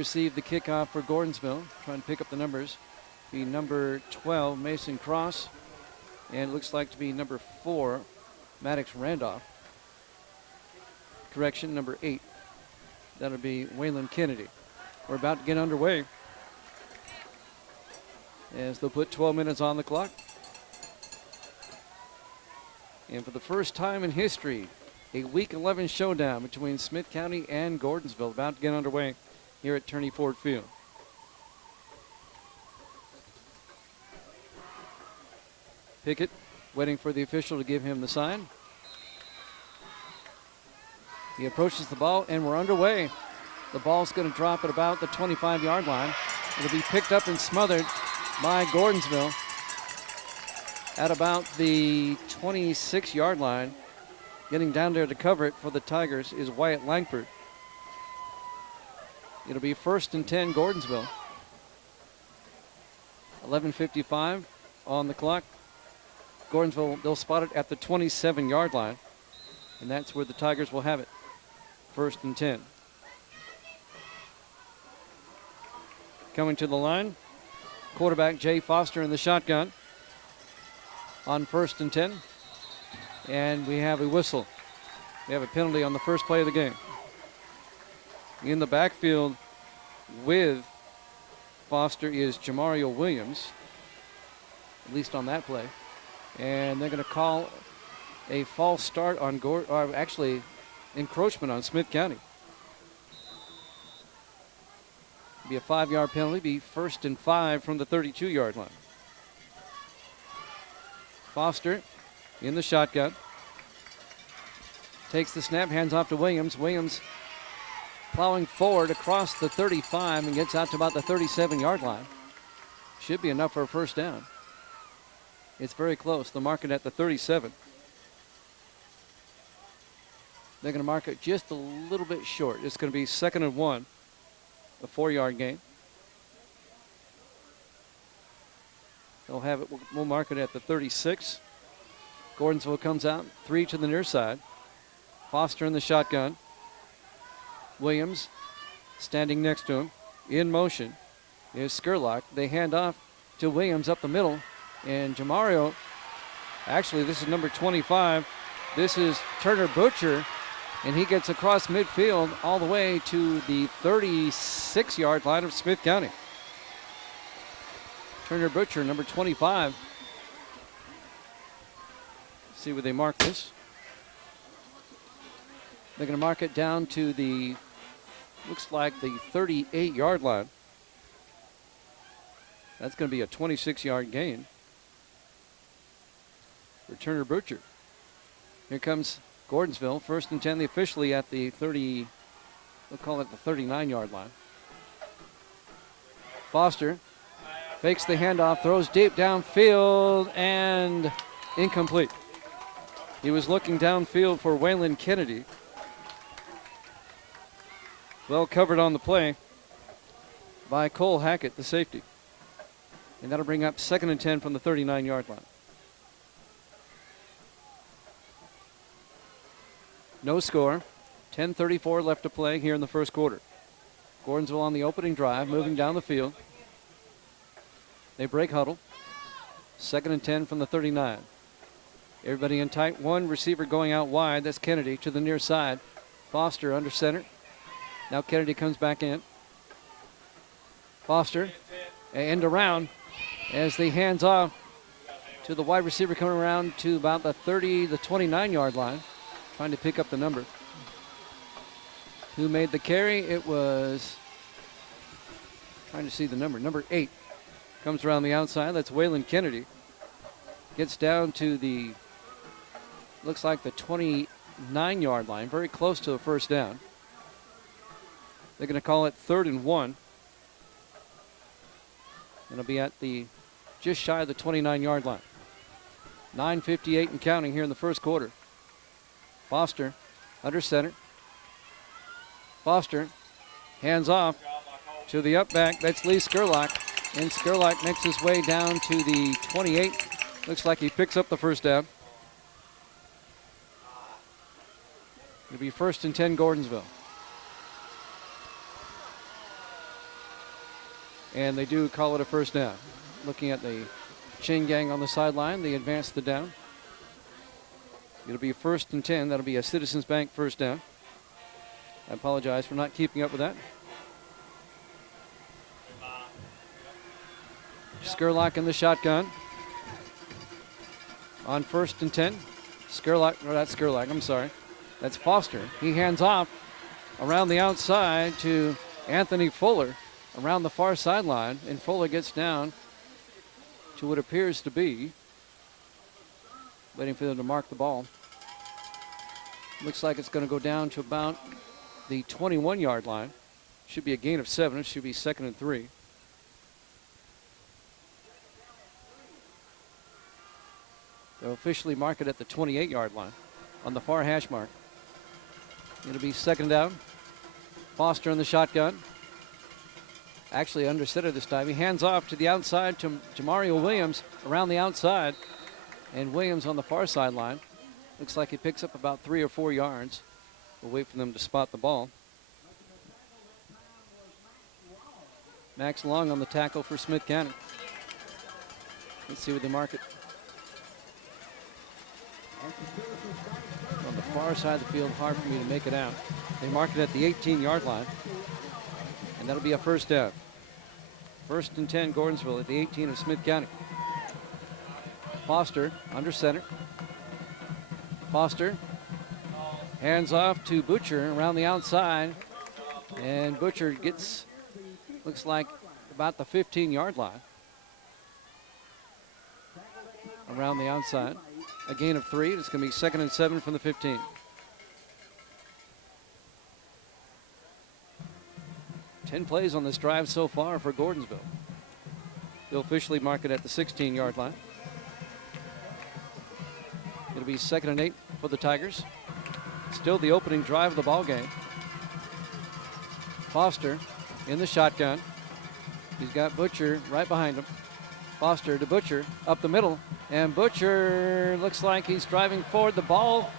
receive the kickoff for Gordonsville. Trying to pick up the numbers. Be number 12, Mason Cross. And it looks like to be number 4, Maddox Randolph. Correction, number 8. That'll be Waylon Kennedy. We're about to get underway as they'll put 12 minutes on the clock. And for the first time in history, a Week 11 showdown between Smith County and Gordonsville about to get underway here at Turney Ford Field. Pickett waiting for the official to give him the sign. He approaches the ball, and we're underway. The ball's going to drop at about the 25-yard line. It'll be picked up and smothered by Gordonsville at about the 26-yard line. Getting down there to cover it for the Tigers is Wyatt Langford. It'll be 1st and 10 Gordonsville. 11:55 on the clock. Gordonsville, they'll spot it at the 27-yard line, and that's where the Tigers will have it. 1st and 10. Coming to the line, quarterback Jay Foster in the shotgun on 1st and 10. And we have a whistle. We have a penalty on the first play of the game. In the backfield with Foster is Jamario Williams, at least on that play. And they're going to call a false start on actually encroachment on Smith County. Be a 5-yard penalty, be 1st and 5 from the 32-yard line. Foster in the shotgun. Takes the snap, hands off to Williams. Williams plowing forward across the 35 and gets out to about the 37-yard line. Should be enough for a first down. It's very close. They'll mark it at the 37. They're going to mark it just a little bit short. It's going to be 2nd and 1, a 4-yard gain. They'll have it. We'll mark it at the 36. Gordonsville comes out, 3 to the near side. Foster in the shotgun. Williams standing next to him. In motion is Skurlock. They hand off to Williams up the middle. And Jamario, actually this is number 25. This is Turner Butcher. And he gets across midfield all the way to the 36-yard line of Smith County. Turner Butcher, number 25. See where they mark this. They're going to mark it down to the, looks like the 38-yard line. That's going to be a 26-yard gain for Turner Butcher. Here comes Gordonsville, 1st and 10, officially at the 30, we'll call it the 39-yard line. Foster fakes the handoff, throws deep downfield, and incomplete. He was looking downfield for Waylon Kennedy. Well covered on the play by Cole Hackett, the safety. And that'll bring up 2nd and 10 from the 39-yard line. No score. 10:34 left to play here in the first quarter. Gordonsville on the opening drive, moving down the field. They break huddle. 2nd and 10 from the 39. Everybody in tight. One receiver going out wide. That's Kennedy to the near side. Foster under center. Now Kennedy comes back in. Foster end around as the hands off to the wide receiver coming around to about the 29-yard line. Trying to pick up the number. Who made the carry? It was, trying to see the number. Number 8 comes around the outside. That's Waylon Kennedy. Gets down to the, looks like the 29-yard line. Very close to the first down. They're going to call it 3rd and 1. It'll be at the, just shy of the 29-yard line. 9:58 and counting here in the first quarter. Foster under center. Foster hands off to the up back. That's Lee Skurlock. And Skurlock makes his way down to the 28. Looks like he picks up the first down. It'll be 1st and 10 Gordonsville. And they do call it a first down. Looking at the chain gang on the sideline, they advance the down. It'll be 1st and 10. That'll be a Citizens Bank first down. I apologize for not keeping up with that. Skurlock in the shotgun. On 1st and 10. Skurlock, no, that's Skurlock, I'm sorry. That's Foster. He hands off around the outside to Anthony Fuller around the far sideline, and Fuller gets down to what appears to be, waiting for them to mark the ball. Looks like it's going to go down to about the 21-yard line. Should be a gain of 7. It should be 2nd and 3. They'll officially mark it at the 28-yard line on the far hash mark. It'll be 2nd down. Foster in the shotgun. Actually under center this time. He hands off to the outside to Jamario Williams around the outside. And Williams on the far sideline. Looks like he picks up about 3 or 4 yards. We'll wait for them to spot the ball. Max Long on the tackle for Smith County. Let's see what they mark it. On the far side of the field, hard for me to make it out. They mark it at the 18-yard line, and that'll be a first down. 1st and 10, Gordonsville at the 18 of Smith County. Foster under center. Foster hands off to Butcher around the outside, and Butcher gets, looks like about the 15-yard line. Around the outside. A gain of 3. It's going to be 2nd and 7 from the 15. Ten plays on this drive so far for Gordonsville. They'll officially mark it at the 16-yard line. It'll be 2nd and 8 for the Tigers. Still the opening drive of the ball game. Foster in the shotgun. He's got Butcher right behind him. Foster to Butcher up the middle, and Butcher looks like he's driving forward. The ball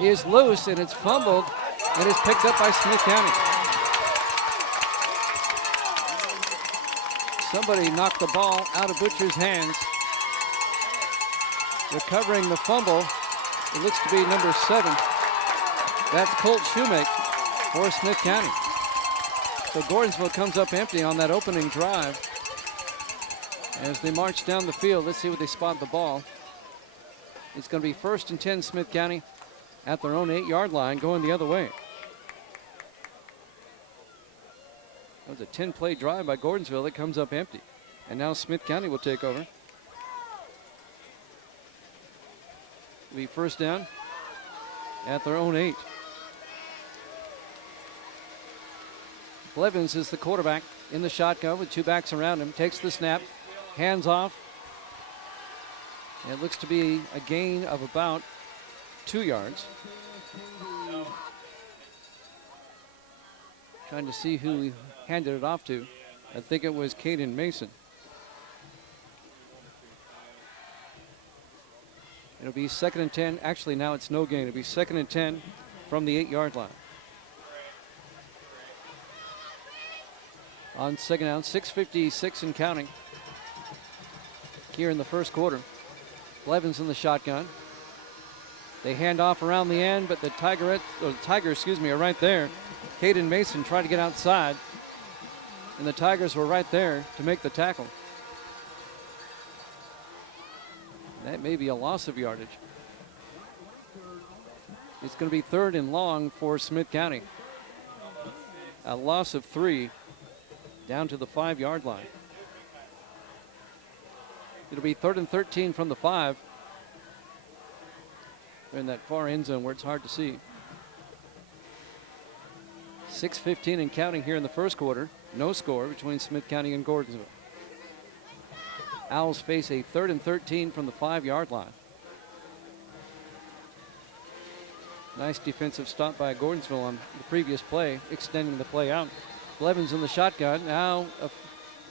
is loose and it's fumbled and is picked up by Smith County. Somebody knocked the ball out of Butcher's hands. Recovering the fumble, it looks to be number 7. That's Colt Shoemake for Smith County. So Gordonsville comes up empty on that opening drive. As they march down the field, let's see what they spot the ball. It's going to be 1st and 10 Smith County at their own 8-yard line, going the other way. That was a 10-play drive by Gordonsville that comes up empty. And now Smith County will take over. It'll be 1st down at their own 8. Blevins is the quarterback in the shotgun with 2 backs around him. Takes the snap. Hands off. It looks to be a gain of about 2 yards. Trying to see who he handed it off to. I think it was Caden Mason. It'll be 2nd and 10. Actually, now it's no gain. It'll be 2nd and 10 from the 8-yard line. On 2nd down, 6:56 and counting here in the first quarter. Blevins in the shotgun. They hand off around the end, but the Tigers are right there. Caden Mason tried to get outside, and the Tigers were right there to make the tackle. That may be a loss of yardage. It's going to be 3rd and long for Smith County. A loss of 3 down to the 5-yard line. It'll be 3rd and 13 from the 5. They're in that far end zone where it's hard to see. 6:15 and counting here in the first quarter. No score between Smith County and Gordonsville. Owls face a 3rd and 13 from the 5-yard line. Nice defensive stop by Gordonsville on the previous play, extending the play out. Blevins in the shotgun. Now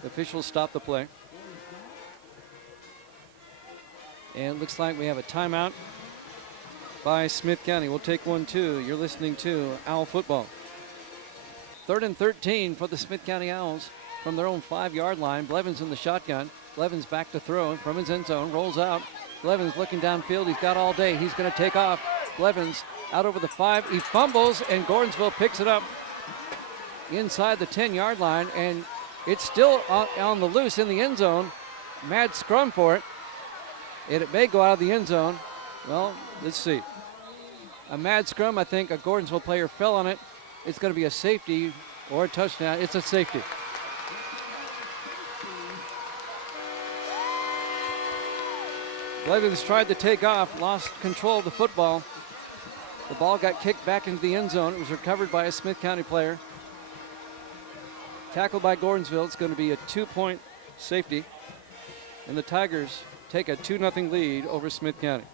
officials stop the play. And it looks like we have a timeout by Smith County. We'll take one too. You're listening to Owl Football. 3rd and 13 for the Smith County Owls from their own 5-yard line. Blevins in the shotgun. Blevins back to throw from his end zone, rolls out. Blevins looking downfield. He's got all day. He's going to take off. Blevins out over the 5. He fumbles, and Gordonsville picks it up inside the 10-yard line, and it's still on the loose in the end zone. Mad scrum for it, and it may go out of the end zone. Well, let's see. A mad scrum, I think a Gordonsville player fell on it. It's going to be a safety or a touchdown. It's a safety. Blevins tried to take off, lost control of the football. The ball got kicked back into the end zone. It was recovered by a Smith County player. Tackled by Gordonsville. It's going to be a 2-point safety. And the Tigers take a 2-0 lead over Smith County.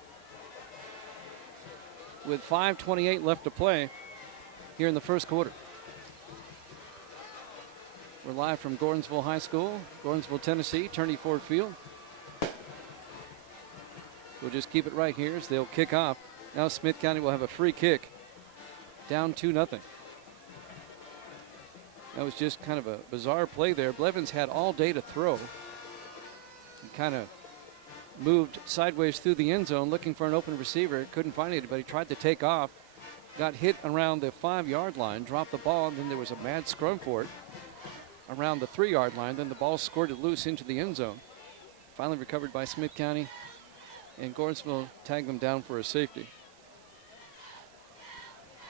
With 5:28 left to play here in the first quarter. We're live from Gordonsville High School, Gordonsville, Tennessee, Turney Ford Field. We'll just keep it right here as they'll kick off. Now Smith County will have a free kick, down 2-0. That was just kind of a bizarre play there. Blevins had all day to throw. He kind of moved sideways through the end zone looking for an open receiver. Couldn't find anybody. Tried to take off. Got hit around the 5-yard line. Dropped the ball, and then there was a mad scrum for it around the 3-yard line. Then the ball squirted loose into the end zone. Finally recovered by Smith County. And Gordonsville tagged them down for a safety.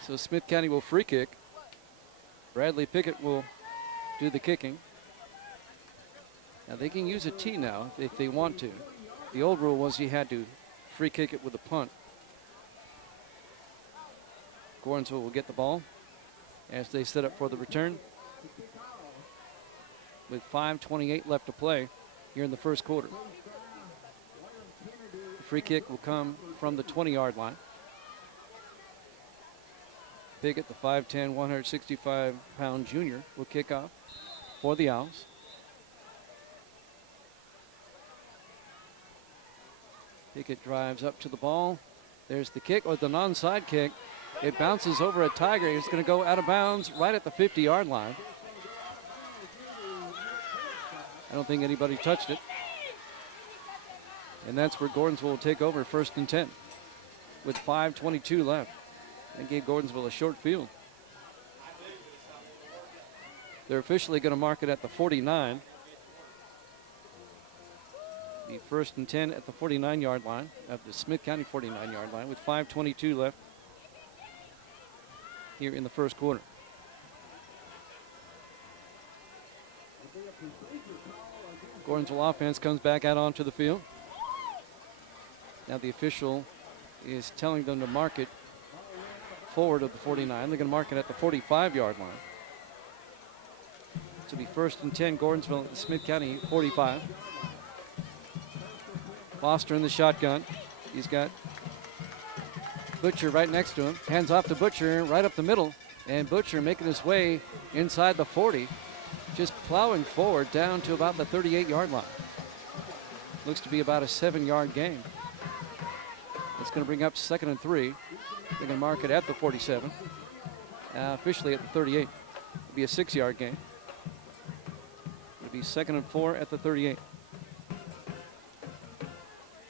So Smith County will free kick. Bradley Pickett will do the kicking. Now they can use a tee now if they want to. The old rule was you had to free kick it with a punt. Gordonsville will get the ball as they set up for the return. With 5:28 left to play here in the first quarter. The free kick will come from the 20-yard line. Pickett, the 5'10", 165-pound junior, will kick off for the Owls. Pickett drives up to the ball. There's the kick, or the non-side kick. It bounces over a Tiger. It's going to go out of bounds right at the 50-yard line. I don't think anybody touched it. And that's where Gordonsville will take over, 1st and 10 with 5:22 left. That gave Gordonsville a short field. They're officially going to mark it at the 49. The 1st and 10 at the 49-yard line, of the Smith County 49-yard line, with 5:22 left here in the first quarter. Gordonsville offense comes back out onto the field. Now the official is telling them to mark it forward of the 49. They're going to mark it at the 45-yard line. This will be 1st and 10, Gordonsville at the Smith County 45. Foster in the shotgun. He's got Butcher right next to him. Hands off to Butcher right up the middle. And Butcher making his way inside the 40. Just plowing forward down to about the 38-yard line. Looks to be about a 7-yard gain. It's going to bring up 2nd and 3. They're going to mark it at the 47. Officially at the 38. It'll be a 6-yard gain. It'll be 2nd and 4 at the 38.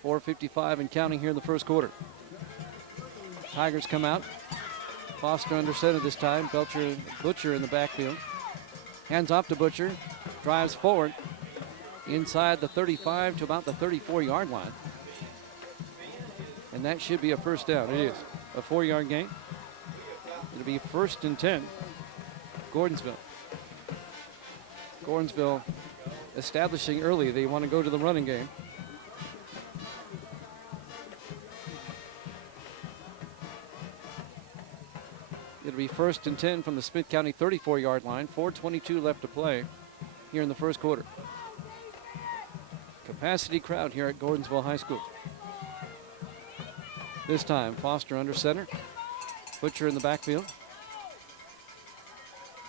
4:55 and counting here in the first quarter. Tigers come out. Foster under center this time. Butcher in the backfield. Hands off to Butcher. Drives forward inside the 35 to about the 34-yard line. And that should be a first down. It is a 4-yard gain. It'll be 1st and 10. Gordonsville. Gordonsville establishing early. They want to go to the running game. It'll be 1st and 10 from the Smith County 34-yard line. 4:22 left to play here in the first quarter. Capacity crowd here at Gordonsville High School. This time, Foster under center. Butcher in the backfield.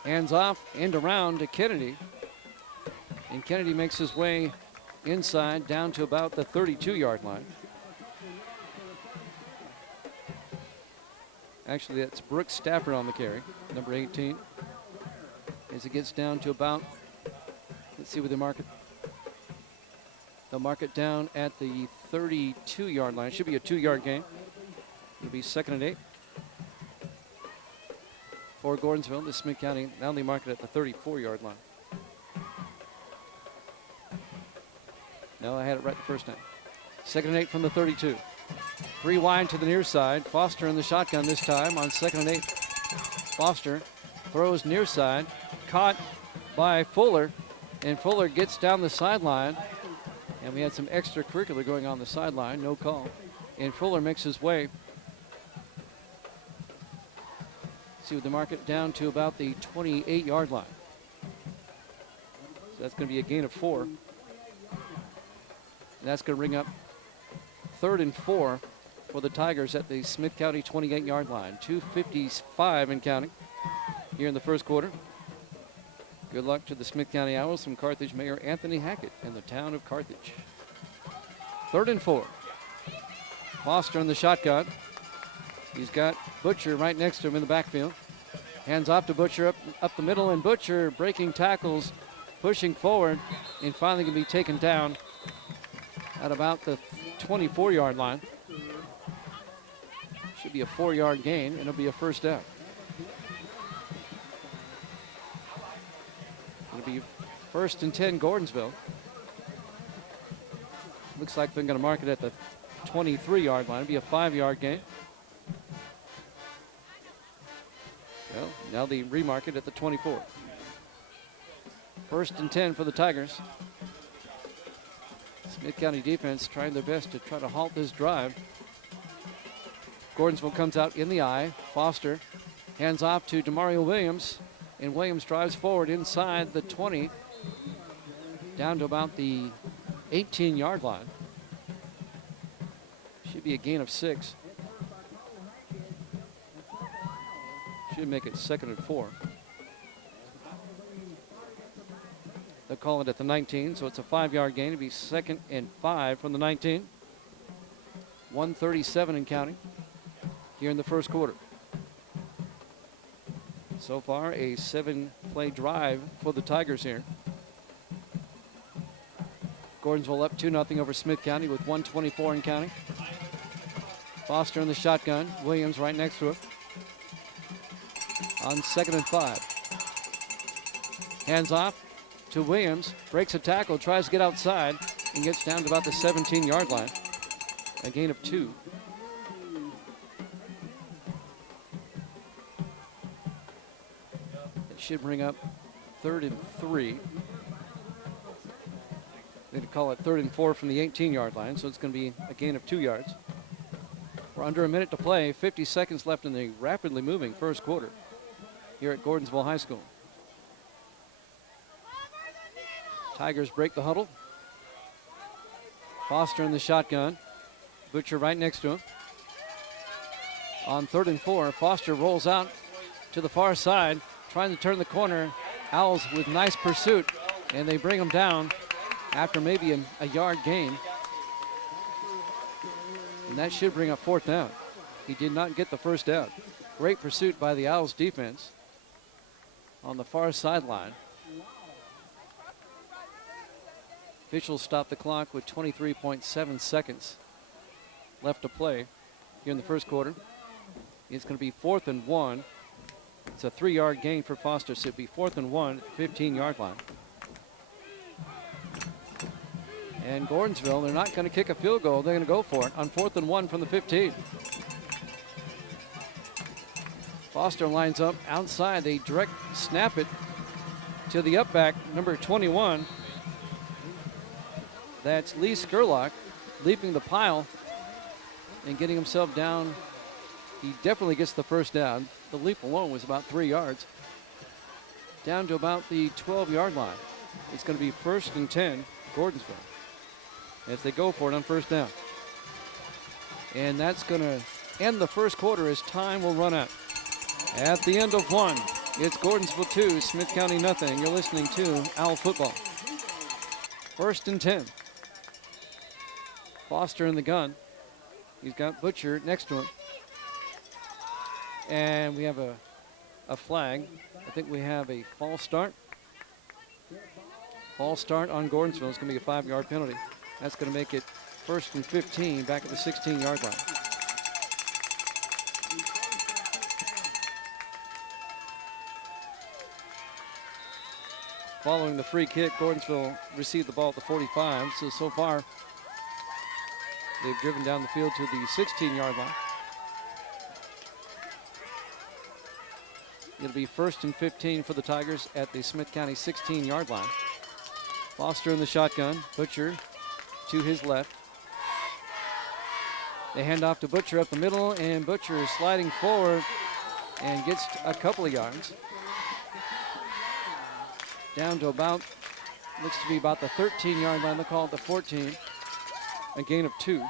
Hands off, end around to Kennedy. And Kennedy makes his way inside down to about the 32-yard line. Actually, that's Brooks Stafford on the carry, number 18. As it gets down to about Let's see where they mark it. They'll mark it down at the 32-yard line. Should be a 2-yard gain. It'll be 2nd and 8 for Gordonsville. The Smith County now they mark it at the 34-yard line. No, I had it right the first time. 2nd and 8 from the 32. 3 wide to the near side. Foster in the shotgun this time on 2nd and 8. Foster throws near side, caught by Fuller, and Fuller gets down the sideline. And we had some extracurricular going on the sideline, no call. And Fuller makes his way. See what they mark it down to about the 28-yard line. So that's going to be a gain of 4. And that's going to bring up 3rd and 4 for the Tigers at the Smith County 28-yard line. 2:55 and counting here in the first quarter. Good luck to the Smith County Owls from Carthage Mayor Anthony Hackett and the town of Carthage. 3rd and 4. Foster in the shotgun. He's got Butcher right next to him in the backfield. Hands off to Butcher up the middle, and Butcher breaking tackles, pushing forward, and finally going to be taken down at about the 24-yard line. Should be a 4-yard gain, and it'll be a first down. It'll be 1st and 10 Gordonsville. Looks like they're going to mark it at the 23-yard line. It'll be a 5-yard gain. Well, now they remark it at the 24. 1st and 10 for the Tigers. Smith County defense trying their best to try to halt this drive. Gordonsville comes out in the eye. Foster hands off to Demario Williams, and Williams drives forward inside the 20, down to about the 18-yard line. Should be a gain of 6. Should make it 2nd and 4. They'll call it at the 19, so it's a 5-yard gain. It'll be 2nd and 5 from the 19. 1:37 and counting here in the first quarter. So far, a 7-play drive for the Tigers here. Gordonsville up 2-0 over Smith County with 1:24 in counting. Foster in the shotgun. Williams right next to him. On 2nd and 5. Hands off to Williams. Breaks a tackle, tries to get outside, and gets down to about the 17-yard line. A gain of 2. It should bring up 3rd and 3. They'd call it 3rd and 4 from the 18-yard line, so it's going to be a gain of 2 yards. We're under a minute to play. 50 seconds left in the rapidly moving first quarter here at Gordonsville High School. Tigers break the huddle. Foster in the shotgun. Butcher right next to him. On 3rd and 4, Foster rolls out to the far side, trying to turn the corner. Owls with nice pursuit, and they bring him down after maybe a yard gain. And that should bring up 4th down. He did not get the first down. Great pursuit by the Owls defense on the far sideline. Officials stop the clock with 23.7 seconds left to play here in the first quarter. It's going to be 4th and 1. It's a 3-yard gain for Foster, so it'll be 4th and 1 at the 15-yard line. And Gordonsville, they're not going to kick a field goal. They're going to go for it on 4th and 1 from the 15. Foster lines up outside. They direct snap it to the up back, number 21. That's Lee Skurlock, leaping the pile and getting himself down. He definitely gets the first down. The leap alone was about 3 yards. Down to about the 12-yard line. It's going to be 1st and 10, Gordonsville, as they go for it on first down. And that's going to end the first quarter as time will run out. At the end of 1, it's Gordonsville 2, Smith County nothing. You're listening to Owl Football. 1st and 10. Foster in the gun. He's got Butcher next to him. And we have a flag. I think we have a false start. False start on Gordonsville. It's going to be a 5-yard penalty. That's going to make it 1st and 15 back at the 16-yard line. Following the free kick, Gordonsville received the ball at the 45. So far, they've driven down the field to the 16-yard line. It'll be 1st and 15 for the Tigers at the Smith County 16-yard line. Foster in the shotgun. Butcher to his left. They hand off to Butcher up the middle, and Butcher is sliding forward and gets a couple of yards. Down to about, looks to be about the 13-yard line. They'll call it the 14. A gain of 2.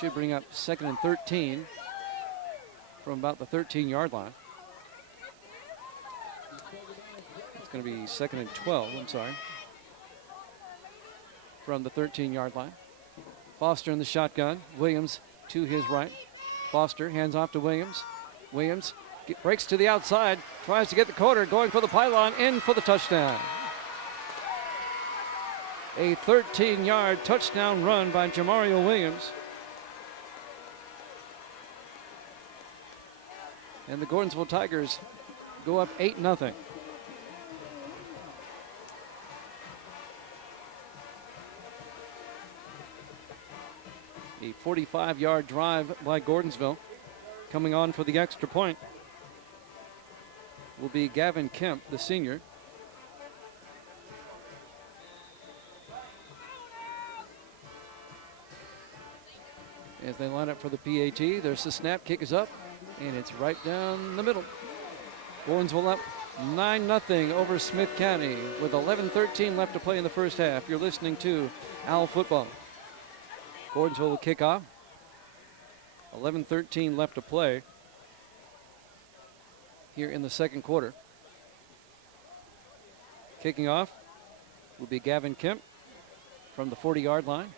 Should bring up 2nd and 13 from about the 13-yard line. It's going to be 2nd and 12, I'm sorry, from the 13-yard line. Foster in the shotgun. Williams to his right. Foster hands off to Williams. Williams breaks to the outside, tries to get the quarter, going for the pylon, in for the touchdown. A 13-yard touchdown run by Jamario Williams. And the Gordonsville Tigers go up 8-0. A 45-yard drive by Gordonsville. Coming on for the extra point will be Gavin Kemp, the senior. As they line up for the PAT, there's the snap, kick is up, and it's right down the middle. Gordonsville up 9-0 over Smith County with 11:13 left to play in the first half. You're listening to Owl Football. Gordonsville will kick off. 11:13 left to play here in the second quarter. Kicking off will be Gavin Kemp from the 40-yard line.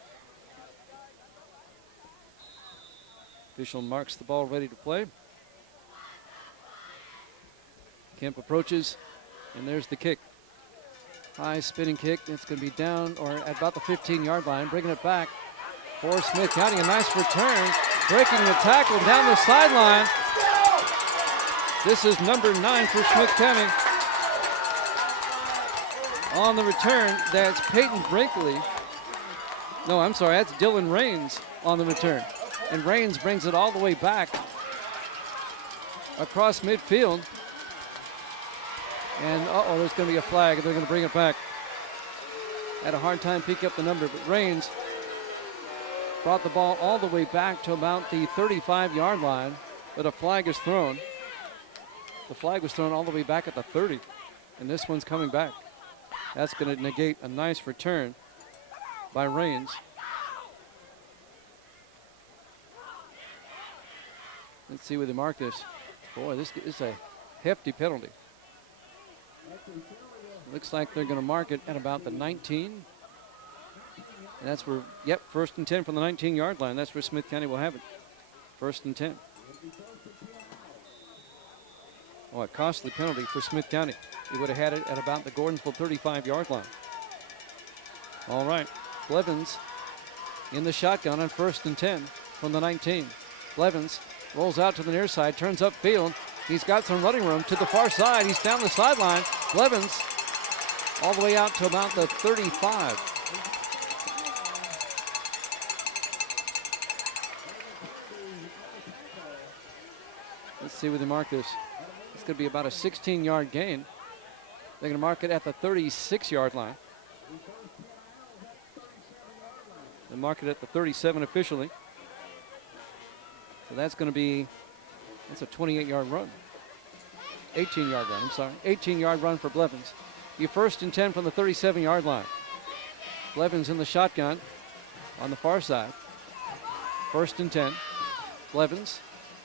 Official marks the ball ready to play. Kemp approaches, and there's the kick. High spinning kick. It's going to be down or at about the 15-yard line, bringing it back for Smith County. A nice return. Breaking the tackle down the sideline. This is number 9 for Smith County. On the return, that's Peyton Brinkley. No, I'm sorry, that's Dylan Raines on the return. And Raines brings it all the way back across midfield. And there's going to be a flag. They're going to bring it back. Had a hard time picking up the number, but Raines brought the ball all the way back to about the 35-yard line, but a flag is thrown. The flag was thrown all the way back at the 30, and this one's coming back. That's going to negate a nice return by Raines. Let's see where they mark this. Boy, this is a hefty penalty. Looks like they're going to mark it at about the 19. And that's where, 1st and 10 from the 19-yard line. That's where Smith County will have it. 1st and 10. Oh, a costly penalty for Smith County. He would have had it at about the Gordonsville 35-yard line. All right, Blevins in the shotgun on 1st and 10 from the 19. Blevins rolls out to the near side, turns upfield. He's got some running room to the far side. He's down the sideline. Blevins all the way out to about the 35. Let's see where they mark this. It's going to be about a 16-yard gain. They're going to mark it at the 36-yard line. They mark it at the 37 officially. So that's going to be, that's a 28-yard run. 18-yard run, I'm sorry. 18-yard run for Blevins. You 1st and 10 from the 37-yard line. Blevins in the shotgun on the far side. 1st and 10. Blevins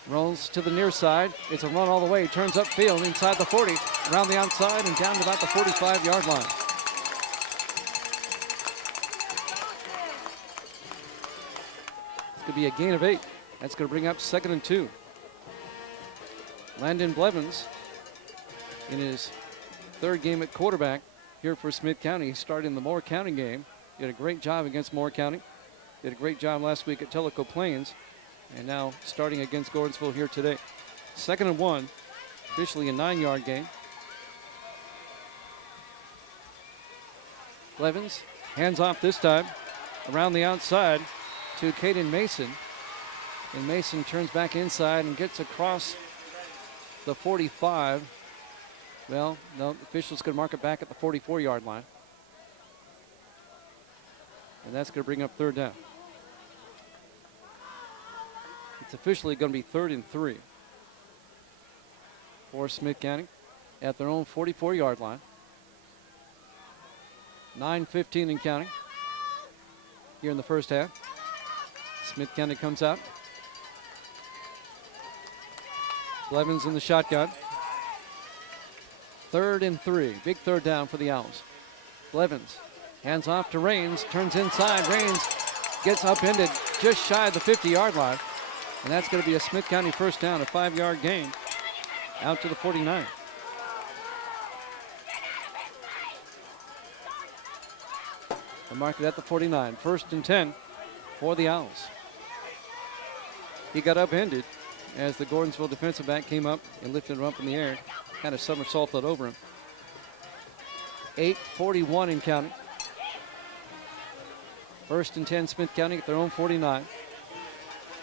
rolls to the near side. It's a run all the way. Turns upfield inside the 40, around the outside and down to about the 45-yard line. It's going to be a gain of 8. That's going to bring up 2nd and 2. Landon Blevins in his third game at quarterback here for Smith County. He started in the Moore County game. Did a great job against Moore County. Did a great job last week at Tellico Plains. And now starting against Gordonsville here today. 2nd and 1, officially a 9-yard game. Blevins hands off this time around the outside to Caden Mason. And Mason turns back inside and gets across the 45. Well, no, the official's going to mark it back at the 44-yard line. And that's going to bring up 3rd down. It's officially going to be 3rd and 3 for Smith County at their own 44-yard line. 9:15 and counting here in the first half. Smith County comes out. Blevins in the shotgun. 3rd and 3. Big 3rd down for the Owls. Blevins hands off to Rains. Turns inside. Rains gets upended just shy of the 50-yard line. And that's going to be a Smith County first down, a 5-yard gain out to the 49. They mark it at the 49. 1st and 10 for the Owls. He got upended as the Gordonsville defensive back came up and lifted him up in the air. Kind of somersaulted over him. 8:41 in counting. 1st and 10 Smith County at their own 49.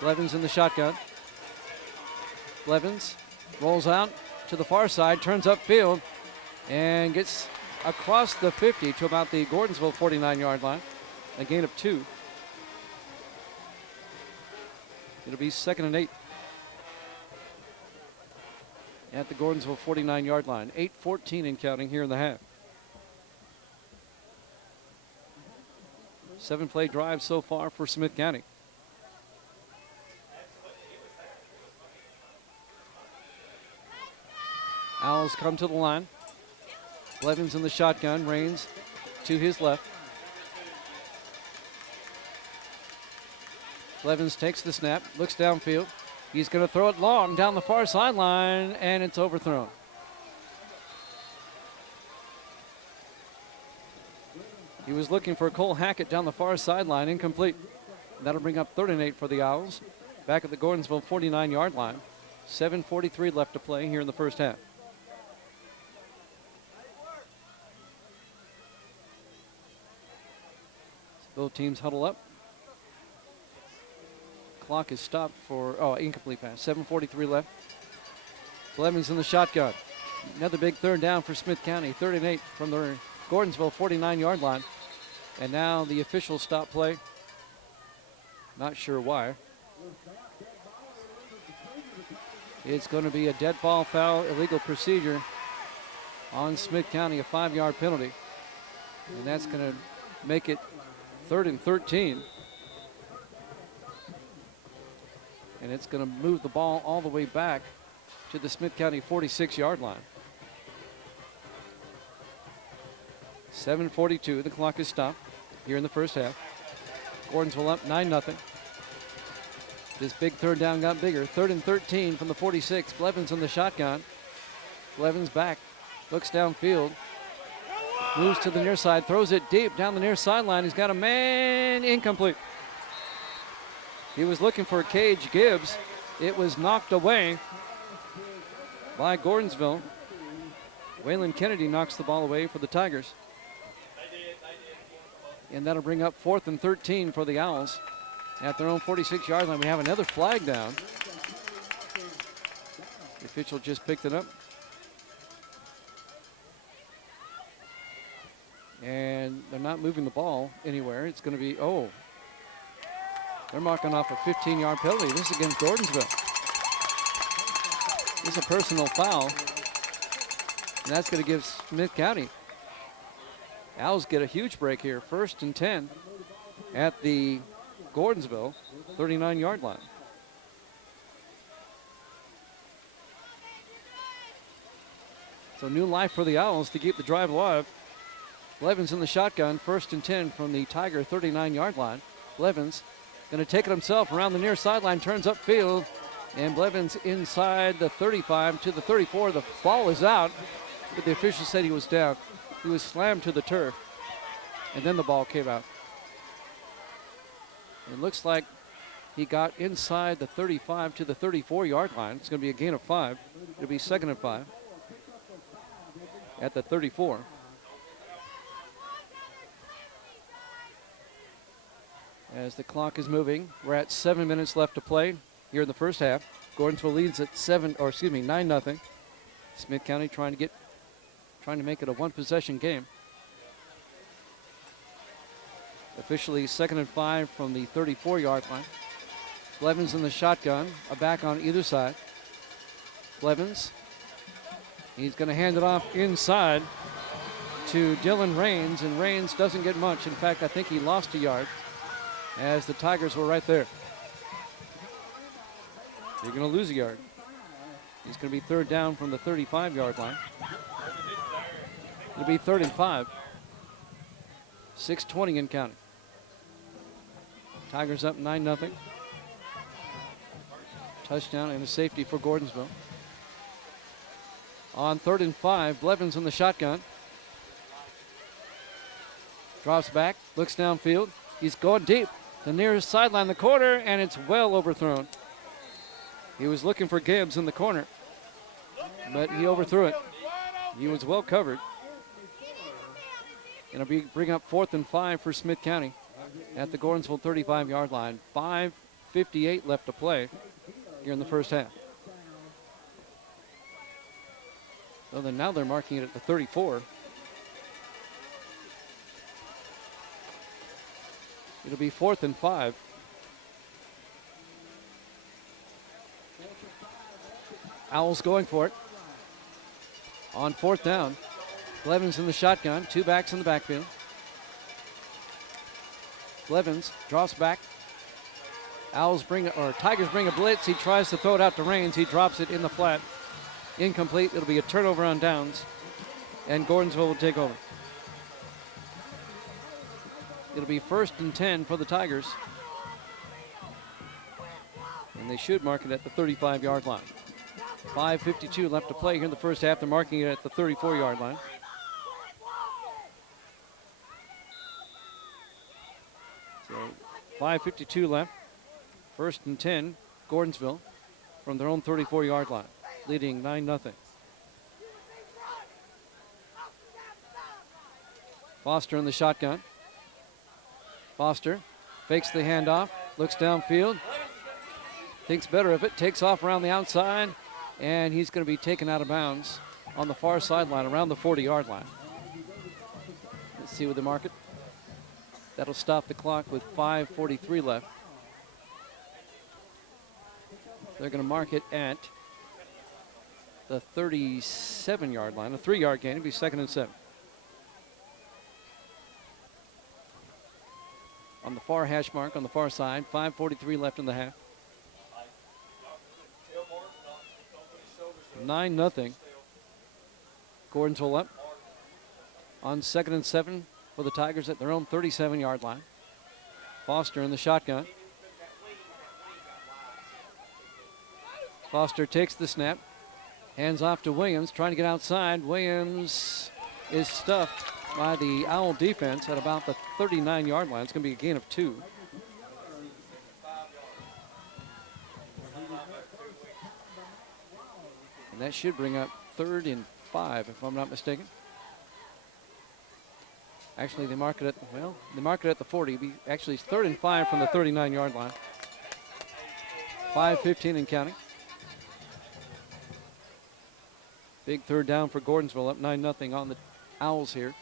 Blevins in the shotgun. Blevins rolls out to the far side, turns upfield, and gets across the 50 to about the Gordonsville 49-yard line. A gain of 2. It'll be 2nd and 8 at the Gordonsville 49-yard line. 8:14 in counting here in the half. 7-play drive so far for Smith County. Owls come to the line. Blevins in the shotgun. Rains to his left. Blevins takes the snap, looks downfield. He's going to throw it long down the far sideline, and it's overthrown. He was looking for Cole Hackett down the far sideline, incomplete. That'll bring up 3rd and 8 for the Owls. Back at the Gordonsville 49-yard line. 7:43 left to play here in the first half. Both teams huddle up. Clock is stopped for, incomplete pass. 7:43 left. Blevins in the shotgun. Another big 3rd down for Smith County. 3rd and 8 from the Gordonsville 49-yard line. And now the official stop play. Not sure why. It's going to be a dead ball foul, illegal procedure on Smith County, a 5-yard penalty. And that's going to make it 3rd and 13. And it's going to move the ball all the way back to the Smith County 46-yard line. 7:42, the clock is stopped here in the first half. Gordonsville up 9-0. This big 3rd down got bigger. 3rd and 13 from the 46. Blevins in the shotgun. Blevins back, looks downfield. Moves to the near side, throws it deep down the near sideline. He's got a man, incomplete. He was looking for Cage Gibbs. It was knocked away by Gordonsville. Waylon Kennedy knocks the ball away for the Tigers. And that'll bring up 4th and 13 for the Owls at their own 46-yard line. We have another flag down. The official just picked it up. And they're not moving the ball anywhere. It's going to be, they're marking off a 15-yard penalty. This is against Gordonsville. This is a personal foul. And that's going to give Smith County. Owls get a huge break here. 1st and 10 at the Gordonsville 39-yard line. So new life for the Owls to keep the drive alive. Blevins in the shotgun, 1st and 10 from the Tiger 39-yard line. Blevins going to take it himself around the near sideline, turns upfield, and Blevins inside the 35 to the 34. The ball is out, but the official said he was down. He was slammed to the turf, and then the ball came out. It looks like he got inside the 35 to the 34-yard line. It's going to be a gain of 5. It'll be 2nd and 5 at the 34. As the clock is moving, we're at 7 minutes left to play here in the first half. Gordonsville leads at 9-0. Smith County trying to make it a one-possession game. Officially 2nd and 5 from the 34-yard line. Blevins in the shotgun, a back on either side. Blevins, he's going to hand it off inside to Dylan Raines, and Raines doesn't get much. In fact, I think he lost a yard as the Tigers were right there. They're going to lose a yard. He's going to be 3rd down from the 35-yard line. It'll be 3rd and 5. 6:20 in counting. Tigers up 9-0. Touchdown and a safety for Gordonsville. On 3rd and 5, Blevins in the shotgun. Drops back, looks downfield. He's going deep. The nearest sideline, the corner, and it's well overthrown. He was looking for Gibbs in the corner, but he overthrew it. He was well covered. It'll bring up 4th and 5 for Smith County at the Gordonsville 35-yard line. 5:58 left to play here in the first half. So then now they're marking it at the 34. It'll be 4th and 5. Owls going for it. On 4th down, Blevins in the shotgun, 2 backs in the backfield. Blevins drops back. Tigers bring a blitz. He tries to throw it out to Raines. He drops it in the flat. Incomplete. It'll be a turnover on downs, and Gordonsville will take over. It'll be 1st and 10 for the Tigers, and they should mark it at the 35-yard line. 5:52 left to play here in the first half. They're marking it at the 34-yard line. So 5:52 left. 1st and 10, Gordonsville from their own 34-yard line, leading 9-0. Foster in the shotgun. Foster fakes the handoff, looks downfield, thinks better of it, takes off around the outside, and he's going to be taken out of bounds on the far sideline around the 40-yard line. Let's see what they mark it. That'll stop the clock with 5:43 left. They're going to mark it at the 37-yard line, a 3-yard gain. It'll be 2nd and 7. On the far hash mark on the far side, 5:43 left in the half. 9-0. Gordonsville up on 2nd and 7 for the Tigers at their own 37-yard line. Foster in the shotgun. Foster takes the snap, hands off to Williams, trying to get outside. Williams is stuffed by the Owl defense at about the 39-yard line. It's going to be a gain of 2. And that should bring up 3rd and 5, if I'm not mistaken. Actually, they mark it at the 40. Actually, it's 3rd and 5 from the 39-yard line. 5:15 and counting. Big 3rd down for Gordonsville, up 9-0 on the Owls here.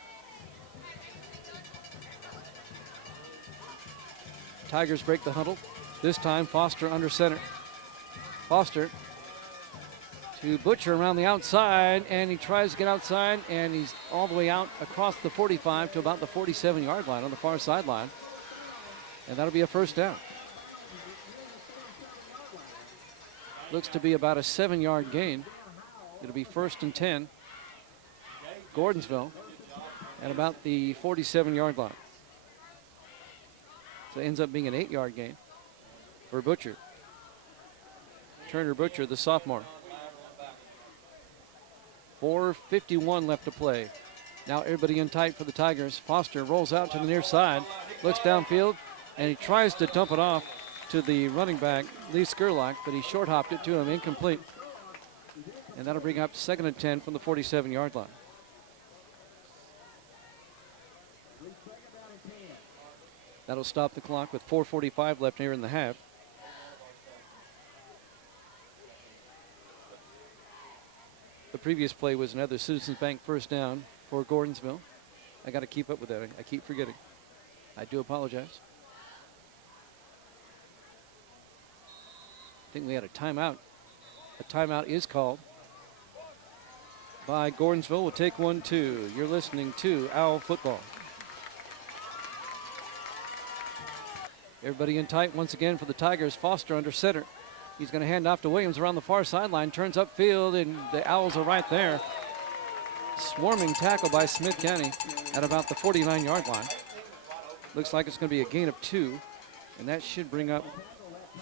Tigers break the huddle. This time, Foster under center. Foster to Butcher around the outside, and he tries to get outside, and he's all the way out across the 45 to about the 47-yard line on the far sideline. And that'll be a 1st down. Looks to be about a 7-yard gain. It'll be 1st and 10. Gordonsville at about the 47-yard line. So it ends up being an 8-yard gain for Butcher. Turner Butcher, the sophomore. 4:51 left to play. Now everybody in tight for the Tigers. Foster rolls out to the near side, looks downfield, and he tries to dump it off to the running back, Lee Skurlock, but he short hopped it to him, incomplete. And that'll bring up 2nd and 10 from the 47-yard line. That'll stop the clock with 4:45 left here in the half. The previous play was another Citizens Bank first down for Gordonsville. I got to keep up with that. I keep forgetting. I do apologize. I think we had a timeout. A timeout is called by Gordonsville. We'll take 1-2. You're listening to Owl Football. Everybody in tight once again for the Tigers. Foster under center. He's going to hand off to Williams around the far sideline. Turns upfield, and the Owls are right there. Swarming tackle by Smith County at about the 49-yard line. Looks like it's going to be a gain of 2, and that should bring up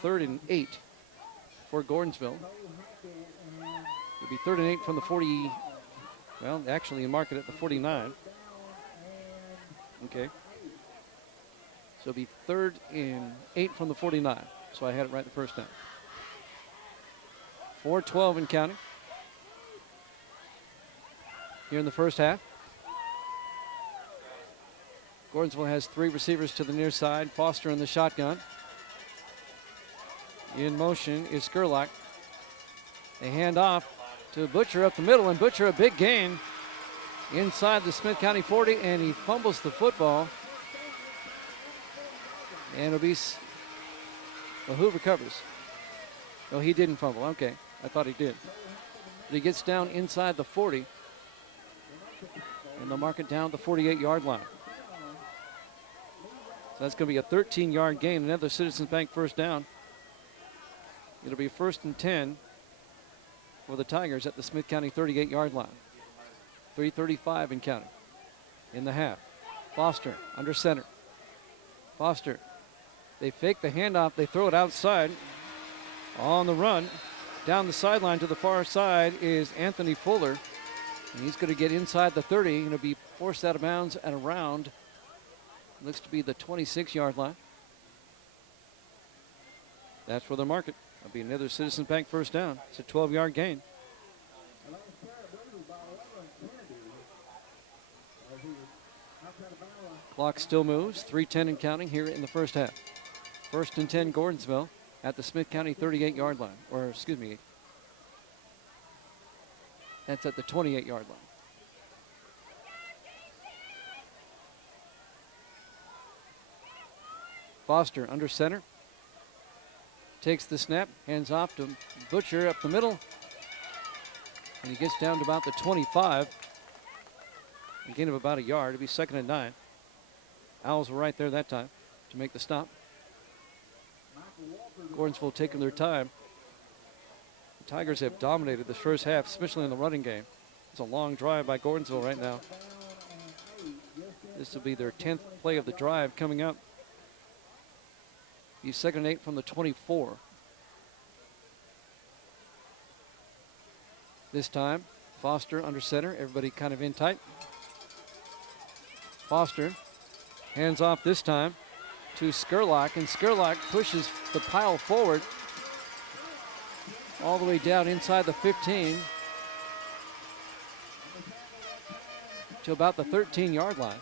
3rd and 8 for Gordonsville. It'll be 3rd and 8 from the 40. Well, actually, you mark it at the 49. Okay. So it'll be 3rd and 8 from the 49. So I had it right the first time. 4:12 and counting here in the first half. Gordonsville has 3 receivers to the near side. Foster in the shotgun. In motion is Skurlock. They hand off to Butcher up the middle, and Butcher a big gain inside the Smith County 40, and he fumbles the football. And it'll be, well, who recovers? No, he didn't fumble. Okay, I thought he did. But he gets down inside the 40, and they'll mark it down the 48-yard line. So that's going to be a 13-yard gain, another Citizens Bank first down. It'll be 1st and 10 for the Tigers at the Smith County 38-yard line. 3:35 and counting in the half. Foster under center. Foster. They fake the handoff. They throw it outside. On the run, down the sideline to the far side is Anthony Fuller. And he's going to get inside the 30 and he'll be forced out of bounds and around. Looks to be the 26-yard line. That's where they'll mark it. That'll be another Citizens Bank first down. It's a 12-yard gain. Clock still moves. 3:10 and counting here in the first half. 1st and 10 Gordonsville at the Smith County 38-yard line. Or, excuse me, that's at the 28-yard line. Foster under center. Takes the snap, hands off to Butcher up the middle. And he gets down to about the 25. A gain of about a yard. It'll be 2nd and 9. Owls were right there that time to make the stop. Gordonsville taking their time. The Tigers have dominated the first half, especially in the running game. It's a long drive by Gordonsville right now. This will be their 10th play of the drive coming up. He's 2nd and 8 from the 24. This time, Foster under center. Everybody kind of in tight. Foster hands off this time to Skurlock, and Skurlock pushes the pile forward all the way down inside the 15 to about the 13-yard line.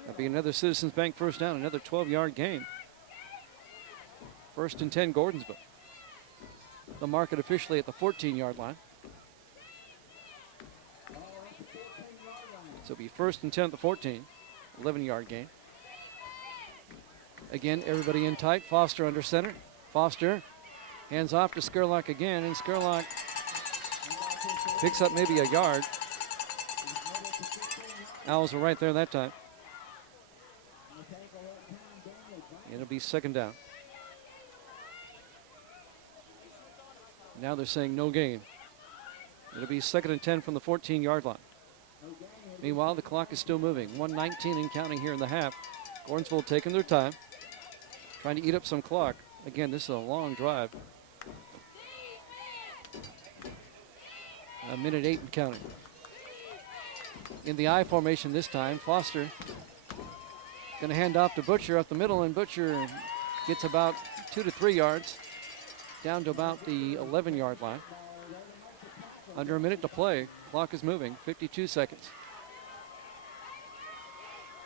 That'll be another Citizens Bank first down, another 12-yard gain. 1st and 10 Gordonsville. They'll mark it officially at the 14-yard line. So it'll be 1st and 10 at the 14, 11-yard gain. Again, everybody in tight. Foster under center. Foster hands off to Skurlock again, and Skurlock picks up maybe a yard. Owls were right there that time. It'll be 2nd down. Now they're saying no gain. It'll be 2nd and 10 from the 14-yard line. Meanwhile, the clock is still moving. 1:19 and counting here in the half. Gordonsville taking their time, trying to eat up some clock. Again, this is a long drive. A minute 8 and counting. In the I formation this time, Foster going to hand off to Butcher up the middle, and Butcher gets about 2 to 3 yards down to about the 11-yard line. Under a minute to play. Clock is moving. 52 seconds.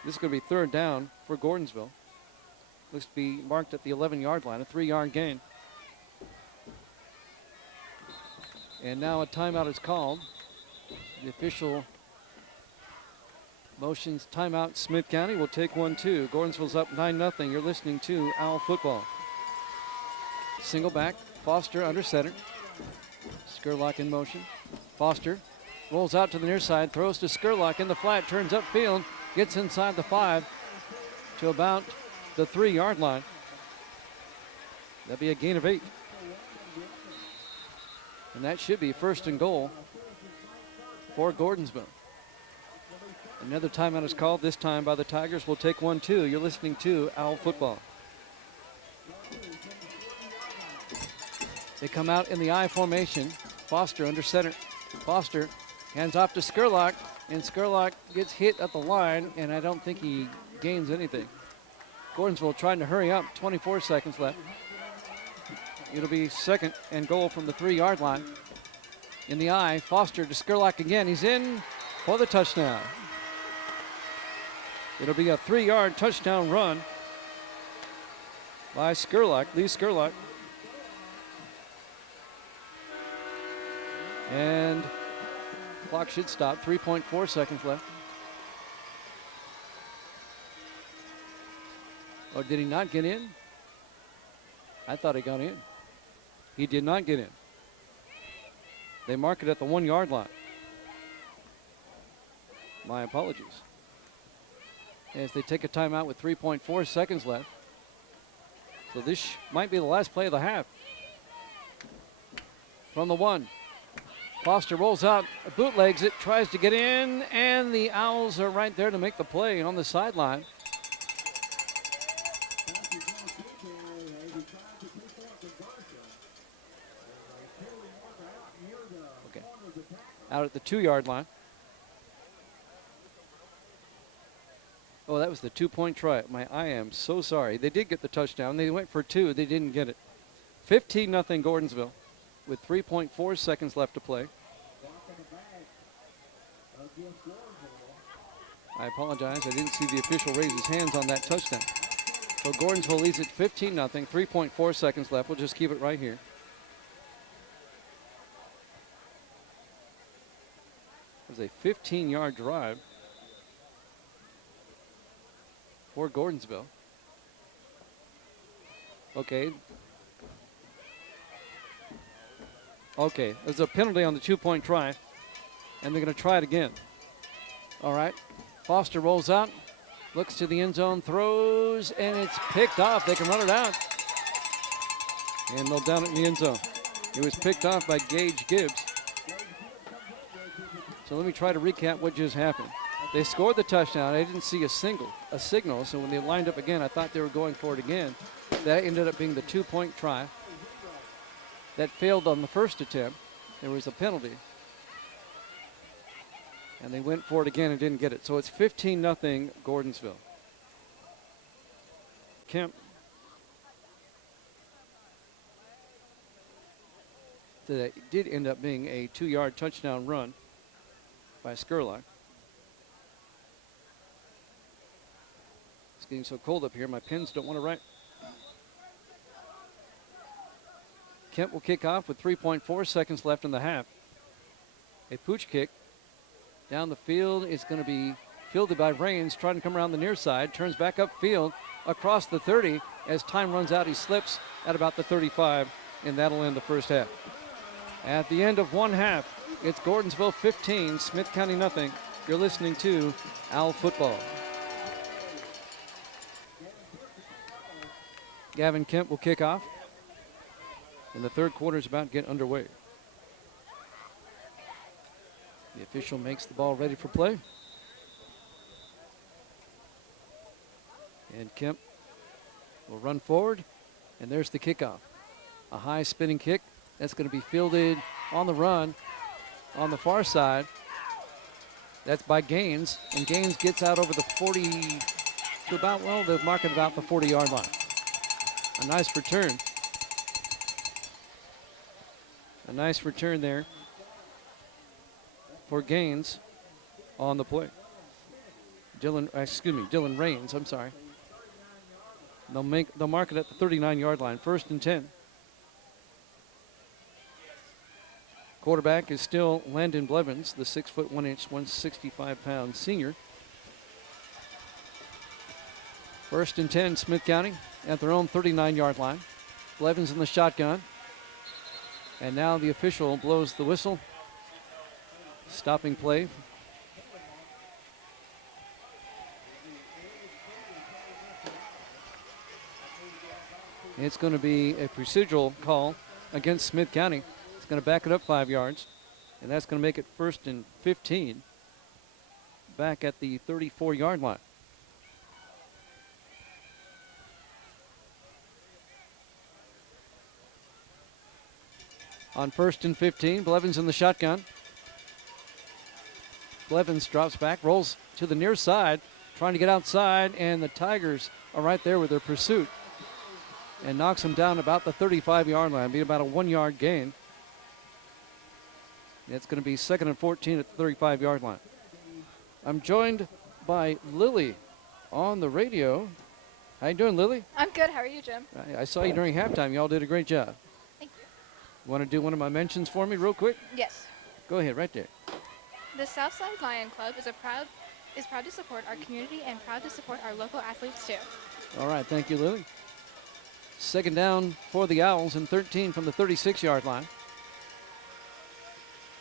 This is going to be third down for Gordonsville. Looks to be marked at the 11-yard line, a 3-yard gain. And now a timeout is called. The official motions timeout. Smith County will take 1-2. Gordonsville's up 9-0. You're listening to Owl Football. Single back. Foster under center. Skurlock in motion. Foster rolls out to the near side, throws to Skurlock in the flat, turns upfield, gets inside the 5 to about the 3-yard line. That'll be a gain of 8. And that should be first and goal for Gordonsville. Another timeout is called, this time by the Tigers. We'll take 1-2. You're listening to Owl Football. They come out in the I formation. Foster under center. Foster hands off to Skurlock, and Skurlock gets hit at the line, and I don't think he gains anything. Gordonsville trying to hurry up. 24 seconds left. It'll be second and goal from the 3-yard line. In the I, Foster to Skurlock again. He's in for the touchdown. It'll be a 3-yard touchdown run by Skurlock, Lee Skurlock. And clock should stop. 3.4 seconds left. Oh, did he not get in? I thought he got in. He did not get in. They mark it at the 1-yard line. My apologies. As they take a timeout with 3.4 seconds left. So this might be the last play of the half. From the 1. Foster rolls out, bootlegs it, tries to get in, and the Owls are right there to make the play on the sideline. Okay. Out at the 2-yard line. Oh, that was the 2-point try. I am so sorry. They did get the touchdown. They went for 2. They didn't get it. 15-0 Gordonsville with 3.4 seconds left to play. I apologize. I didn't see the official raise his hands on that touchdown. So Gordonsville leads it 15-0. 3.4 seconds left. We'll just keep it right here. It was a 15-yard drive for Gordonsville. Okay. Okay, there's a penalty on the 2-point try, and they're going to try it again. All right, Foster rolls out, looks to the end zone, throws, and it's picked off. They can run it out, and they'll down it in the end zone. It was picked off by Gage Gibbs. So let me try to recap what just happened. They scored the touchdown. I didn't see a signal, so when they lined up again, I thought they were going for it again. That ended up being the 2-point try. That failed on the first attempt. There was a penalty. And they went for it again and didn't get it. So it's 15-0 Gordonsville. Kemp. That did end up being a 2-yard touchdown run by Skurlock. It's getting so cold up here, my pens don't want to write. Kemp will kick off with 3.4 seconds left in the half. A pooch kick down the field is going to be fielded by Rains, trying to come around the near side, turns back upfield across the 30. As time runs out, he slips at about the 35, and that'll end the first half. At the end of one half, it's Gordonsville 15, Smith County nothing. You're listening to Owl Football. Gavin Kemp will kick off. And the third quarter is about to get underway. The official makes the ball ready for play. And Kemp will run forward. And there's the kickoff. A high spinning kick. That's going to be fielded on the run on the far side. That's by Gaines, and Gaines gets out over the 40 to about, well, they'll mark it about the 40-yard line. A nice return. A nice return there for Gaines on the play. Dylan Raines, I'm sorry. They'll mark it at the 39-yard line, 1st and 10. Quarterback is still Landon Blevins, the 6'1", 165-pound senior. 1st and 10, Smith County at their own 39-yard line. Blevins in the shotgun. And now the official blows the whistle. Stopping play. It's going to be a procedural call against Smith County. It's going to back it up 5 yards, and that's going to make it 1st and 15 back at the 34-yard line. On 1st and 15, Blevins in the shotgun. Blevins drops back, rolls to the near side, trying to get outside, and the Tigers are right there with their pursuit and knocks him down about the 35-yard line, be about a 1-yard gain. It's going to be 2nd and 14 at the 35-yard line. I'm joined by Lily on the radio. How you doing, Lily? I'm good. How are you, Jim? I saw you during halftime. You all did a great job. Thank you. You want to do one of my mentions for me real quick? Yes. Go ahead, right there. The Southside Lion Club is proud to support our community and proud to support our local athletes, too. All right, thank you, Lily. 2nd down for the Owls and 13 from the 36-yard line.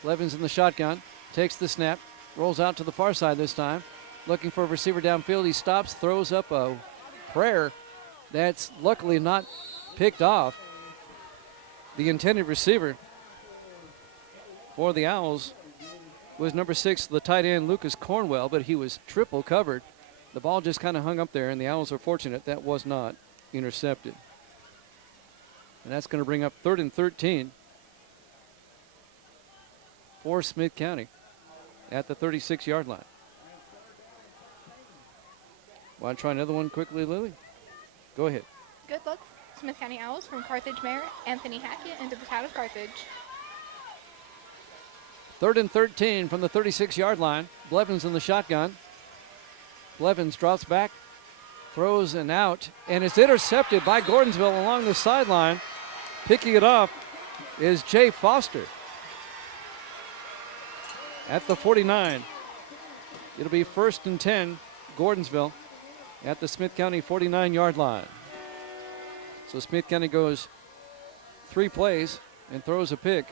Blevins in the shotgun, takes the snap, rolls out to the far side this time, looking for a receiver downfield. He stops, throws up a prayer that's luckily not picked off. The intended receiver for the Owls was number 6, the tight end Lucas Cornwell, but he was triple covered. The ball just kind of hung up there, and the Owls are fortunate that was not intercepted. And that's going to bring up 3rd and 13 for Smith County at the 36-yard line. Want to try another one quickly, Lily? Go ahead. Good luck, Smith County Owls, from Carthage Mayor Anthony Hackett into the town of Carthage. 3rd and 13 from the 36-yard line. Blevins in the shotgun. Blevins drops back, throws and out, and it's intercepted by Gordonsville along the sideline. Picking it off is Jay Foster at the 49. It'll be 1st and 10, Gordonsville at the Smith County 49-yard line. So Smith County goes 3 plays and throws a pick.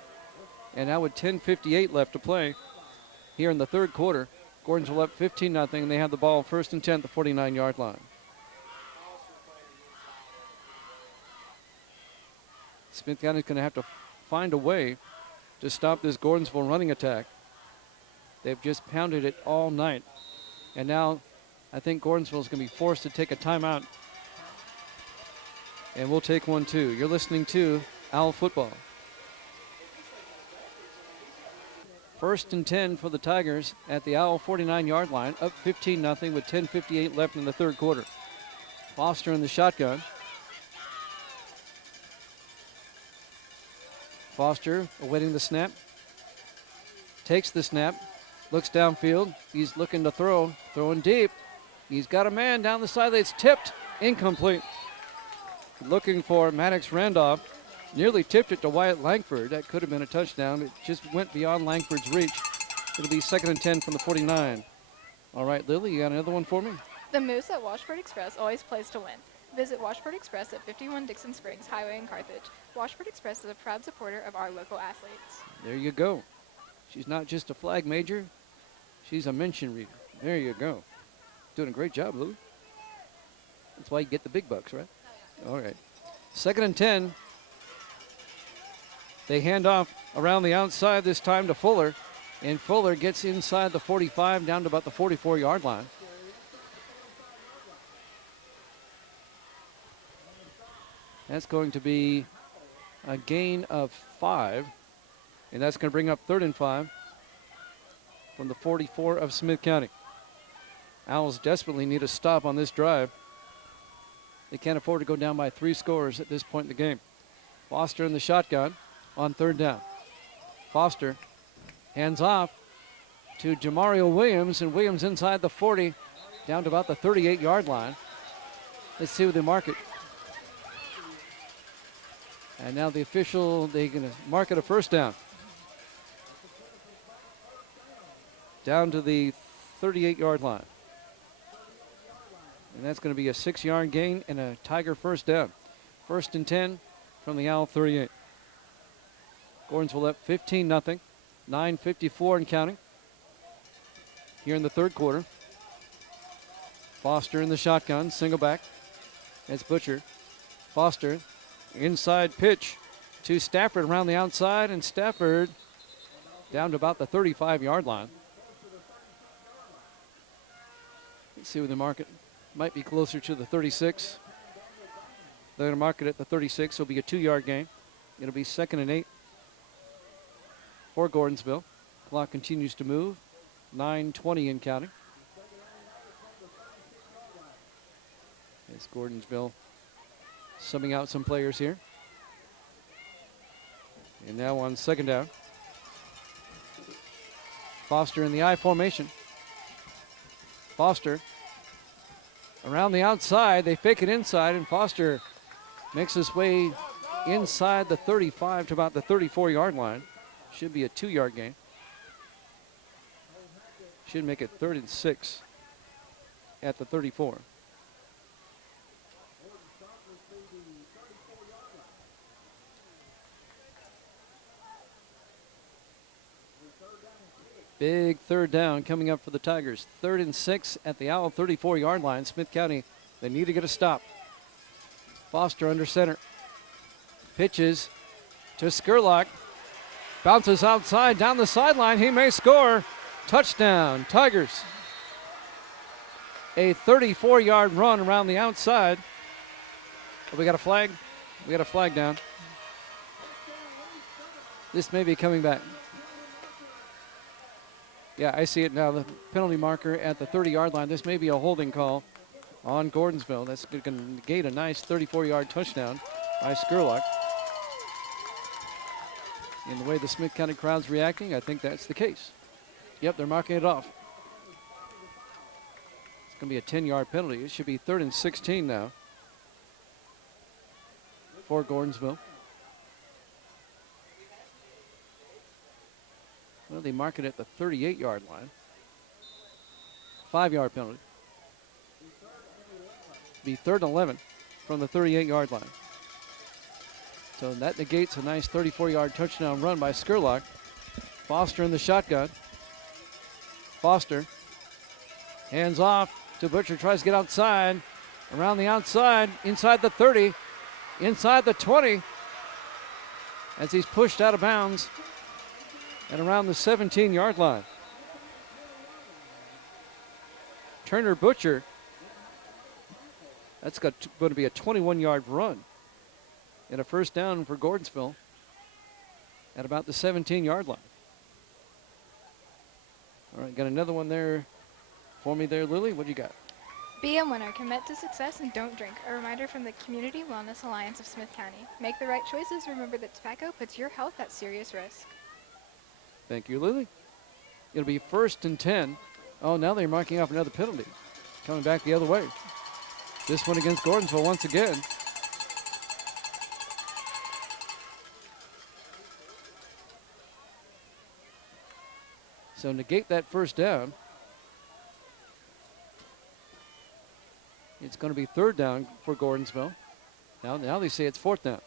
And now with 10:58 left to play here in the 3rd quarter, Gordonsville up 15-0, and they have the ball 1st and 10 at the 49-yard line. Smith County's going to have to find a way to stop this Gordonsville running attack. They've just pounded it all night. And now I think Gordonsville's going to be forced to take a timeout. And we'll take one too. You're listening to Owl Football. 1st and 10 for the Tigers at the Owl 49-yard line, up 15-0 with 10:58 left in the 3rd quarter. Foster in the shotgun. Foster awaiting the snap. Takes the snap, looks downfield. He's looking to throw, throwing deep. He's got a man down the side. It's tipped, incomplete. Looking for Maddox Randolph. Nearly tipped it to Wyatt Langford. That could have been a touchdown. It just went beyond Langford's reach. It'll be 2nd and 10 from the 49. All right, Lily, you got another one for me? The Moose at Washford Express always plays to win. Visit Washford Express at 51 Dixon Springs Highway in Carthage. Washford Express is a proud supporter of our local athletes. There you go. She's not just a flag major. She's a mention reader. There you go. Doing a great job, Lily. That's why you get the big bucks, right? All right. 2nd and 10. They hand off around the outside this time to Fuller. And Fuller gets inside the 45 down to about the 44-yard line. That's going to be a gain of 5. And that's going to bring up 3rd and 5 from the 44 of Smith County. Owls desperately need a stop on this drive. They can't afford to go down by 3 scores at this point in the game. Foster in the shotgun on 3rd down. Foster hands off to Jamario Williams, and Williams inside the 40, down to about the 38-yard line. Let's see what they mark it. And now the official, they're going to mark it a first down. Down to the 38-yard line. And that's going to be a 6-yard gain and a Tiger first down. 1st and 10 from the Owl 38. Gordonsville up 15-0. 9:54 and counting here in the 3rd quarter. Foster in the shotgun, single back. That's Butcher. Foster, inside pitch to Stafford around the outside, and Stafford down to about the 35-yard line. Let's see where the market might be closer to the 36. They're going to mark it at the 36. It'll be a 2-yard gain. It'll be 2nd and 8 for Gordonsville. Clock continues to move. 9:20 in counting. It's Gordonsville subbing out some players here. And now on 2nd down. Foster in the I formation. Foster around the outside. They fake it inside, and Foster makes his way inside the 35 to about the 34-yard line. Should be a 2-yard gain. Should make it 3rd and 6 at the 34. Big 3rd down coming up for the Tigers. 3rd and 6 at the Owl 34-yard line. Smith County, they need to get a stop. Foster under center. Pitches to Skurlock. Bounces outside down the sideline. He may score. Touchdown, Tigers. A 34-yard run around the outside. Oh, we got a flag. We got a flag down. This may be coming back. Yeah, I see it now. The penalty marker at the 30-yard line. This may be a holding call on Gordonsville. That's going to negate a nice 34-yard touchdown by Skurlock. In the way the Smith County crowd's reacting, I think that's the case. Yep, they're marking it off. It's going to be a 10-yard penalty. It should be 3rd and 16 now for Gordonsville. Well, they mark it at the 38-yard line. 5-yard penalty. Be 3rd and 11 from the 38-yard line. So that negates a nice 34-yard touchdown run by Skurlock. Foster in the shotgun. Foster hands off to Butcher, tries to get outside. Around the outside, inside the 30, inside the 20, as he's pushed out of bounds at around the 17-yard line. Turner Butcher, that's going to be a 21-yard run. And a first down for Gordonsville at about the 17-yard line. All right, got another one there for me there, Lily. What do you got? Be a winner, commit to success, and don't drink. A reminder from the Community Wellness Alliance of Smith County. Make the right choices. Remember that tobacco puts your health at serious risk. Thank you, Lily. It'll be 1st and 10. Oh, now they're marking off another penalty. Coming back the other way. This one against Gordonsville once again. So negate that first down. It's going to be 3rd down for Gordonsville. Now they say it's 4th down.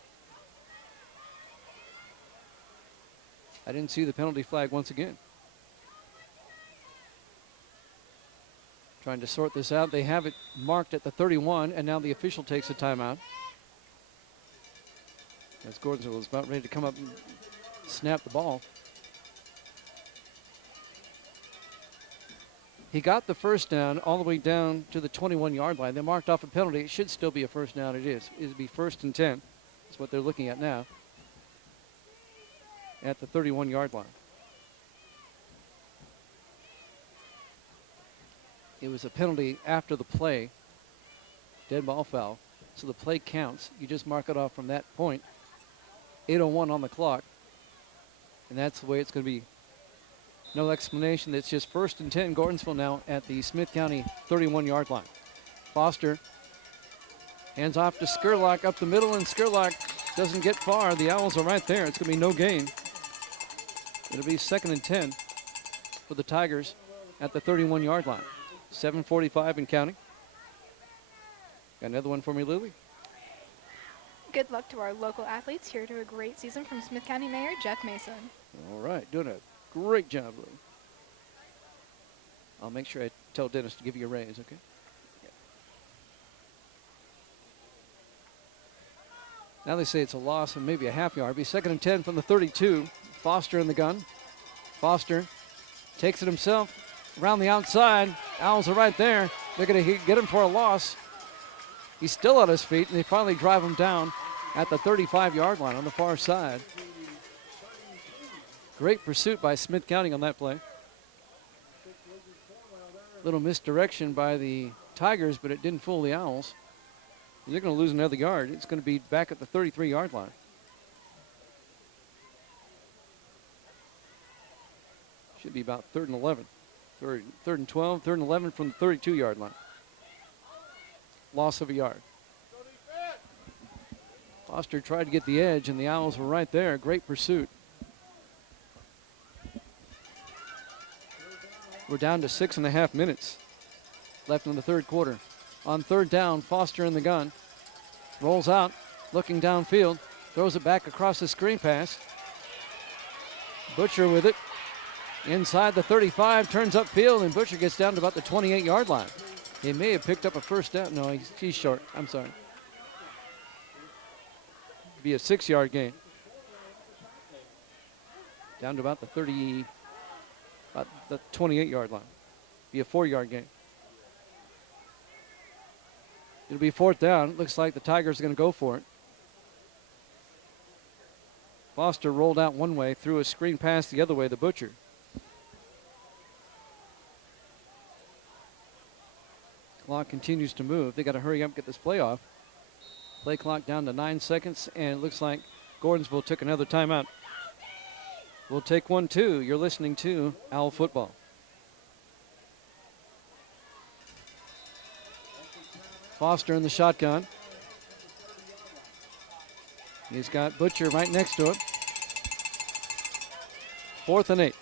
I didn't see the penalty flag once again. Trying to sort this out. They have it marked at the 31, and now the official takes a timeout. As Gordonsville is about ready to come up and snap the ball. He got the first down all the way down to the 21-yard line. They marked off a penalty. It should still be a first down. It is. It'll be 1st and 10. That's what they're looking at now. At the 31-yard line. It was a penalty after the play. Dead ball foul. So the play counts. You just mark it off from that point. 8:01 on the clock. And that's the way it's going to be. No explanation. It's just 1st and 10. Gordonsville now at the Smith County 31-yard line. Foster hands off to Skurlock up the middle, and Skurlock doesn't get far. The Owls are right there. It's going to be no gain. It'll be 2nd and 10 for the Tigers at the 31-yard line. 7:45 and counting. Got another one for me, Lily? Good luck to our local athletes here to a great season from Smith County Mayor Jeff Mason. All right, doing a great job, Lily. I'll make sure I tell Dennis to give you a raise, okay? Yeah. Now they say it's a loss of maybe a half yard. It'll be 2nd and 10 from the 32. Foster in the gun. Foster takes it himself around the outside. Owls are right there. They're going to get him for a loss. He's still on his feet, and they finally drive him down at the 35-yard line on the far side. Great pursuit by Smith County on that play. Little misdirection by the Tigers, but it didn't fool the Owls. They're going to lose another yard. It's going to be back at the 33-yard line. Should be about 3rd and 11. 3rd and 12, 3rd and 11 from the 32-yard line. Loss of a yard. Foster tried to get the edge, and the Owls were right there. Great pursuit. We're down to 6.5 minutes left in the 3rd quarter. On 3rd down, Foster in the gun. Rolls out, looking downfield. Throws it back across the screen pass. Butcher with it. Inside the 35, turns upfield, and Butcher gets down to about the 28-yard line. He may have picked up a 1st down. No, he's short. I'm sorry. Be a 6-yard gain. Down to about the 28-yard line. Be a 4-yard gain. It'll be 4th down. It looks like the Tigers are going to go for it. Foster rolled out one way, threw a screen pass the other way, the Butcher. Clock continues to move. They got to hurry up and get this play off. Play clock down to 9 seconds, and it looks like Gordonsville took another timeout. We'll take one, too. You're listening to Owl Football. Foster in the shotgun. He's got Butcher right next to him. 4th and 8.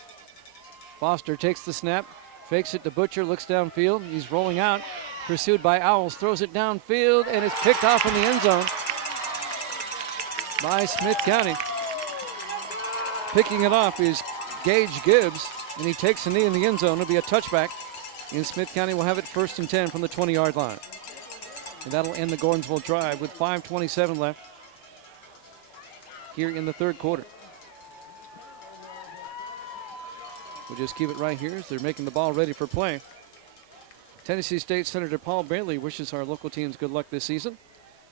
Foster takes the snap, fakes it to Butcher, looks downfield. He's rolling out. Pursued by Owls, throws it downfield, and it's picked off in the end zone by Smith County. Picking it off is Gage Gibbs, and he takes a knee in the end zone. It'll be a touchback, and Smith County will have it 1st and 10 from the 20-yard line. And that'll end the Gordonsville drive with 5:27 left here in the 3rd quarter. We'll just keep it right here as they're making the ball ready for play. Tennessee State Senator Paul Bailey wishes our local teams good luck this season.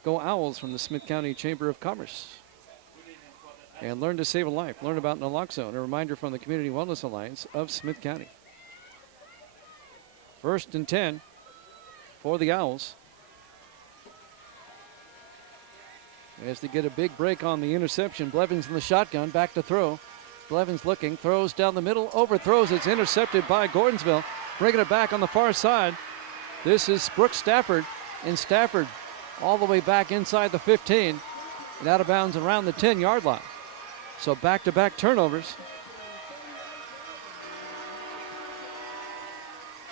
Go Owls from the Smith County Chamber of Commerce. And learn to save a life. Learn about naloxone, a reminder from the Community Wellness Alliance of Smith County. 1st and 10 for the Owls. As they get a big break on the interception, Blevins in the shotgun, back to throw. Blevins looking, throws down the middle, overthrows. It's intercepted by Gordonsville. Bringing it back on the far side. This is Brooks Stafford, and Stafford all the way back inside the 15 and out of bounds around the 10-yard line. So back-to-back turnovers.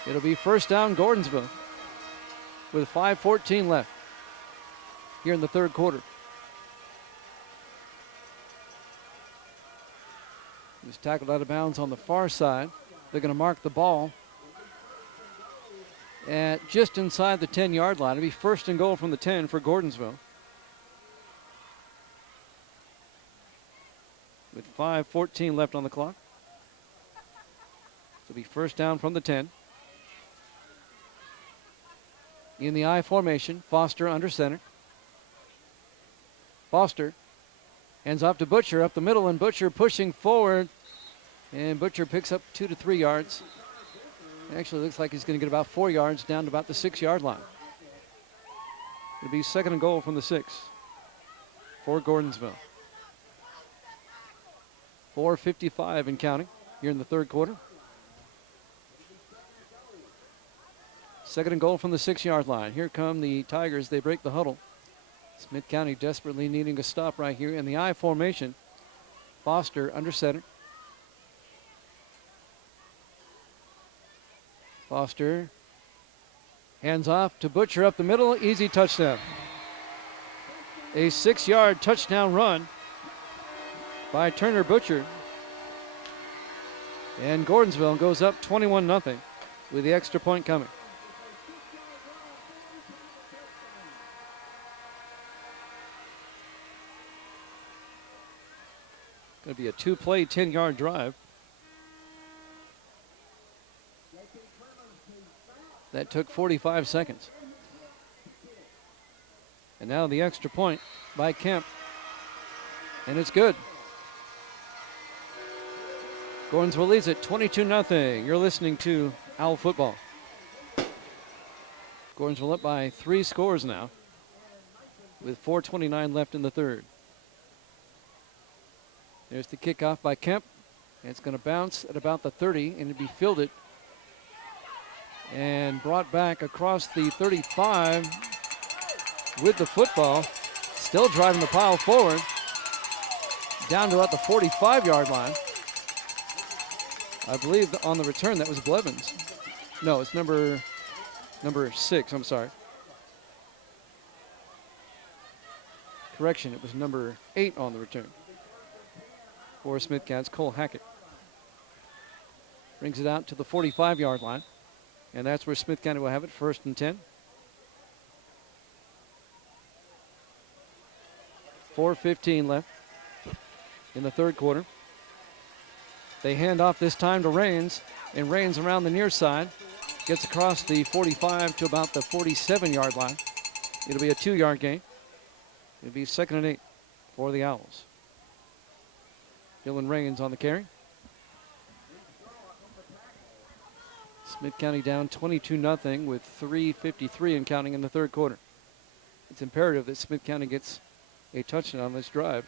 It'll be 1st down Gordonsville with 5:14 left here in the 3rd quarter. He's tackled out of bounds on the far side. They're going to mark the ball at just inside the 10-yard line. It'll be 1st and goal from the 10 for Gordonsville. With 5:14 left on the clock. It'll be 1st down from the 10. In the I formation, Foster under center. Foster hands off to Butcher up the middle, and Butcher pushing forward. And Butcher picks up 2 to 3 yards. Actually, looks like he's going to get about 4 yards down to about the 6-yard line. It'll be 2nd and goal from the 6 for Gordonsville. 4:55 and counting here in the 3rd quarter. 2nd and goal from the 6-yard line. Here come the Tigers. They break the huddle. Smith County desperately needing a stop right here in the I formation. Foster under center. Foster hands off to Butcher up the middle. Easy touchdown. A 6-yard touchdown run by Turner Butcher. And Gordonsville goes up 21-0 with the extra point coming. Going to be a 2-play, 10-yard drive. That took 45 seconds. And now the extra point by Kemp. And it's good. Gordonsville leads it 22-0. You're listening to Owl Football. Gordonsville up by 3 scores now with 4:29 left in the 3rd. There's the kickoff by Kemp. And it's going to bounce at about the 30 and it'll be fielded and brought back across the 35 with the football. Still driving the pile forward. Down to about the 45-yard line. I believe on the return that was Blevins. No, it's number 6, I'm sorry. Correction, it was number 8 on the return. For Smith County's Cole Hackett. Brings it out to the 45-yard line. And that's where Smith County will have it, 1st and 10. 4:15 left in the 3rd quarter. They hand off this time to Rains, and Rains around the near side. Gets across the 45 to about the 47-yard line. It'll be a 2-yard gain. It'll be 2nd and 8 for the Owls. Dylan Rains on the carry. Smith County down 22-0 with 3:53 and counting in the 3rd quarter. It's imperative that Smith County gets a touchdown on this drive.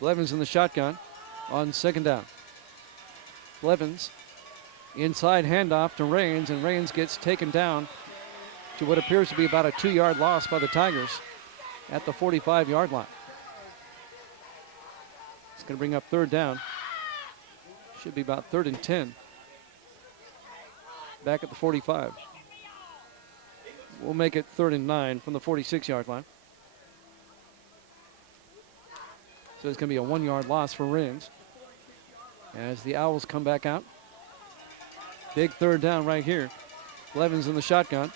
Blevins in the shotgun on 2nd down. Blevins inside handoff to Rains, and Rains gets taken down to what appears to be about a 2-yard loss by the Tigers at the 45-yard line. It's going to bring up 3rd down. Should be about 3rd and 10. Back at the 45. We'll make it 3rd and 9 from the 46-yard line. So it's going to be a 1-yard loss for Rains as the Owls come back out. Big 3rd down right here. Blevins in the shotgun.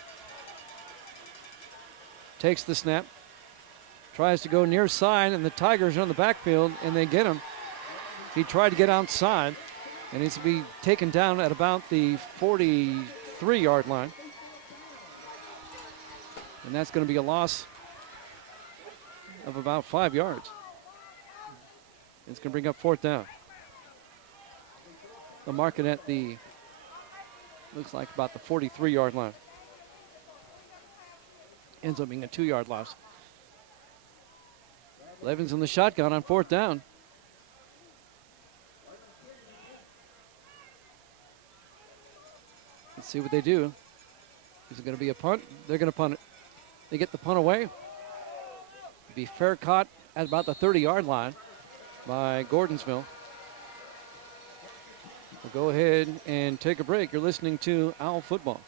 Takes the snap. Tries to go near side, and the Tigers are on the backfield, and they get him. He tried to get outside, and he's to be taken down at about the 43-yard line. And that's going to be a loss of about 5 yards. It's going to bring up 4th down. They'll mark it at the, looks like about the 43-yard line. Ends up being a 2-yard loss. Blevins in the shotgun on 4th down. Let's see what they do. Is it going to be a punt? They're going to punt it. They get the punt away. It'll be fair caught at about the 30-yard line by Gordonsville. We'll go ahead and take a break. You're listening to Owl Football.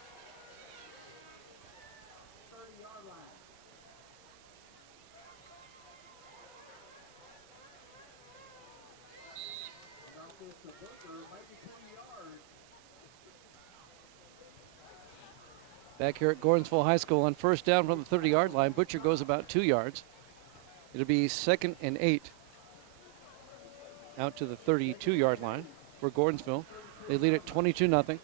Back here at Gordonsville High School on 1st down from the 30-yard line. Butcher goes about 2 yards. It'll be 2nd and 8. Out to the 32-yard line for Gordonsville. They lead it 22-0.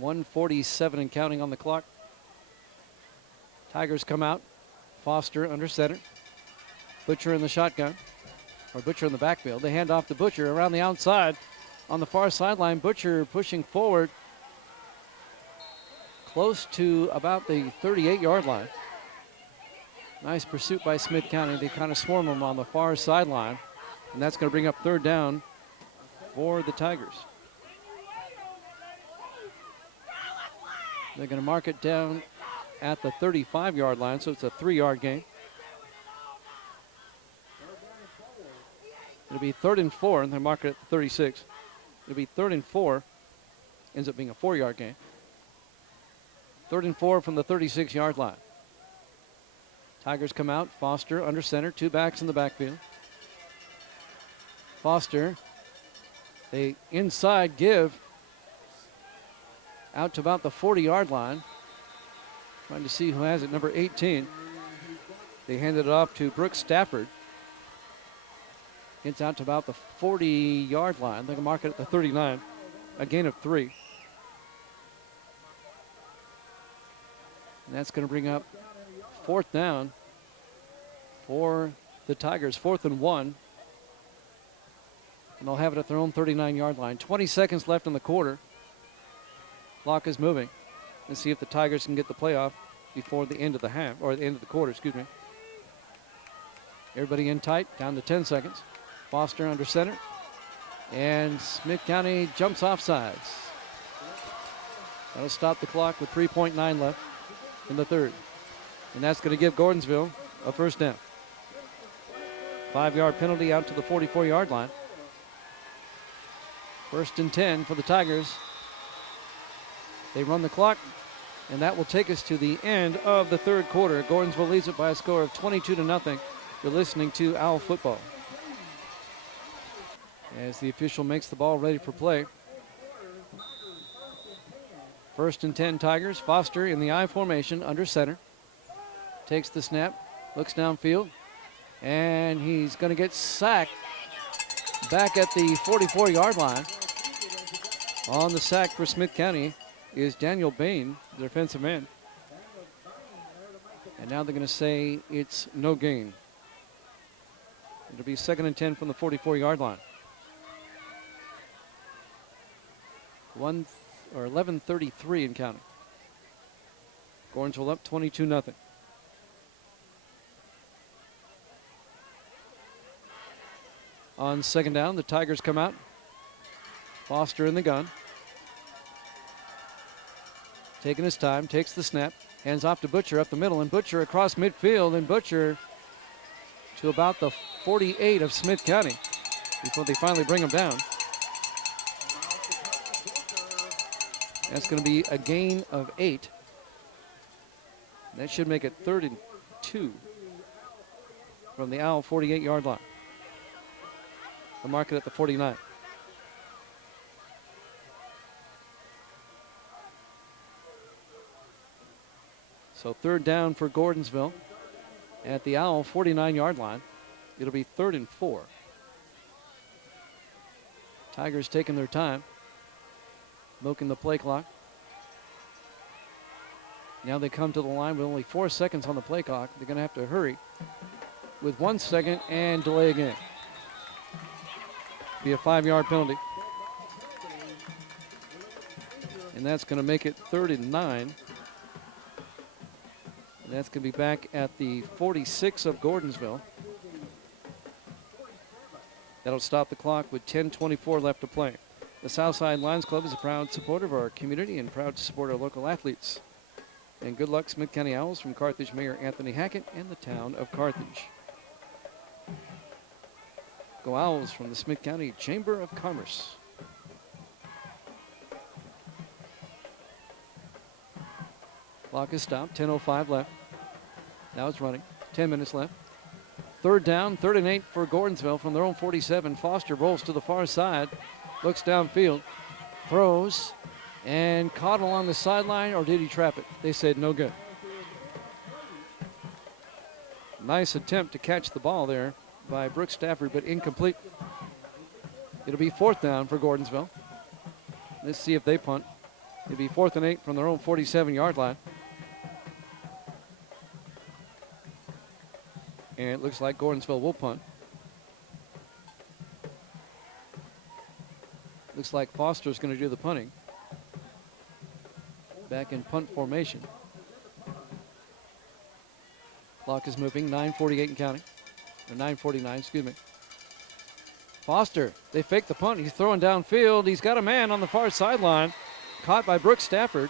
1:47 and counting on the clock. Tigers come out. Foster under center. Butcher in the shotgun or Butcher in the backfield. They hand off to Butcher around the outside on the far sideline. Butcher pushing forward close to about the 38-yard line. Nice pursuit by Smith County. They kind of swarm him on the far sideline, and that's going to bring up third down for the Tigers. They're going to mark it down at the 35-yard line, so it's a 3-yard gain. It'll be 3rd and 4, and they mark it at the 36. It'll be 3rd and 4. Ends up being a 4-yard gain. 3rd and 4 from the 36-yard line. Tigers come out. Foster under center. 2 backs in the backfield. Foster, they inside give out to about the 40-yard line. Trying to see who has it, number 18. They handed it off to Brooks Stafford. Gets out to about the 40-yard line. They can mark it at the 39. A gain of 3. And that's going to bring up 4th down for the Tigers. 4th and 1. And they'll have it at their own 39-yard line. 20 seconds left in the quarter. Clock is moving. Let's see if the Tigers can get the playoff before the end of the half, or the end of the quarter, excuse me. Everybody in tight, down to 10 seconds. Foster under center. And Smith County jumps off sides. That'll stop the clock with 3.9 left in the third. And that's going to give Gordonsville a first down. 5-yard penalty out to the 44-yard line. 1st and 10 for the Tigers. They run the clock, and that will take us to the end of the third quarter. Gordonsville leads it by a score of 22-0. You're listening to Owl Football. As the official makes the ball ready for play. 1st and 10 Tigers. Foster in the I formation under center. Takes the snap, looks downfield, and he's going to get sacked back at the 44-yard line. On the sack for Smith County is Daniel Bain, the defensive end. And now they're going to say it's no gain. It'll be 2nd and 10 from the 44-yard line. 11:33 in counting. Gordonsville up 22-0. On 2nd down, the Tigers come out. Foster in the gun. Taking his time, takes the snap, hands off to Butcher up the middle, and Butcher across midfield, and Butcher to about the 48 of Smith County before they finally bring him down. That's going to be a gain of 8. That should make it 3rd and 2 from the Owl 48-yard line. The mark it at the 49. So 3rd down for Gordonsville at the Owl 49-yard line. It'll be 3rd and 4. Tigers taking their time, milking the play clock. Now they come to the line with only 4 seconds on the play clock. They're going to have to hurry with 1 second and delay again. Be a 5-yard penalty. And that's going to make it 3rd and 9. And that's going to be back at the 46 of Gordonsville. That'll stop the clock with 10:24 left to play. The Southside Lions Club is a proud supporter of our community and proud to support our local athletes. And good luck, Smith County Owls, from Carthage Mayor Anthony Hackett and the town of Carthage. Go Owls from the Smith County Chamber of Commerce. Clock is stopped, 10:05 left. Now it's running, 10 minutes left. 3rd down, 3rd and 8 for Gordonsville from their own 47. Foster rolls to the far side, looks downfield, throws, and caught along the sideline, or did he trap it? They said no good. Nice attempt to catch the ball there by Brooks Stafford, but incomplete. It'll be 4th down for Gordonsville. Let's see if they punt. It'll be 4th and 8 from their own 47-yard line. And it looks like Gordonsville will punt. Looks like Foster's going to do the punting. Back in punt formation. Clock is moving, 9:48 and counting. Or 9:49, excuse me. Foster, they fake the punt. He's throwing downfield. He's got a man on the far sideline. Caught by Brooks Stafford.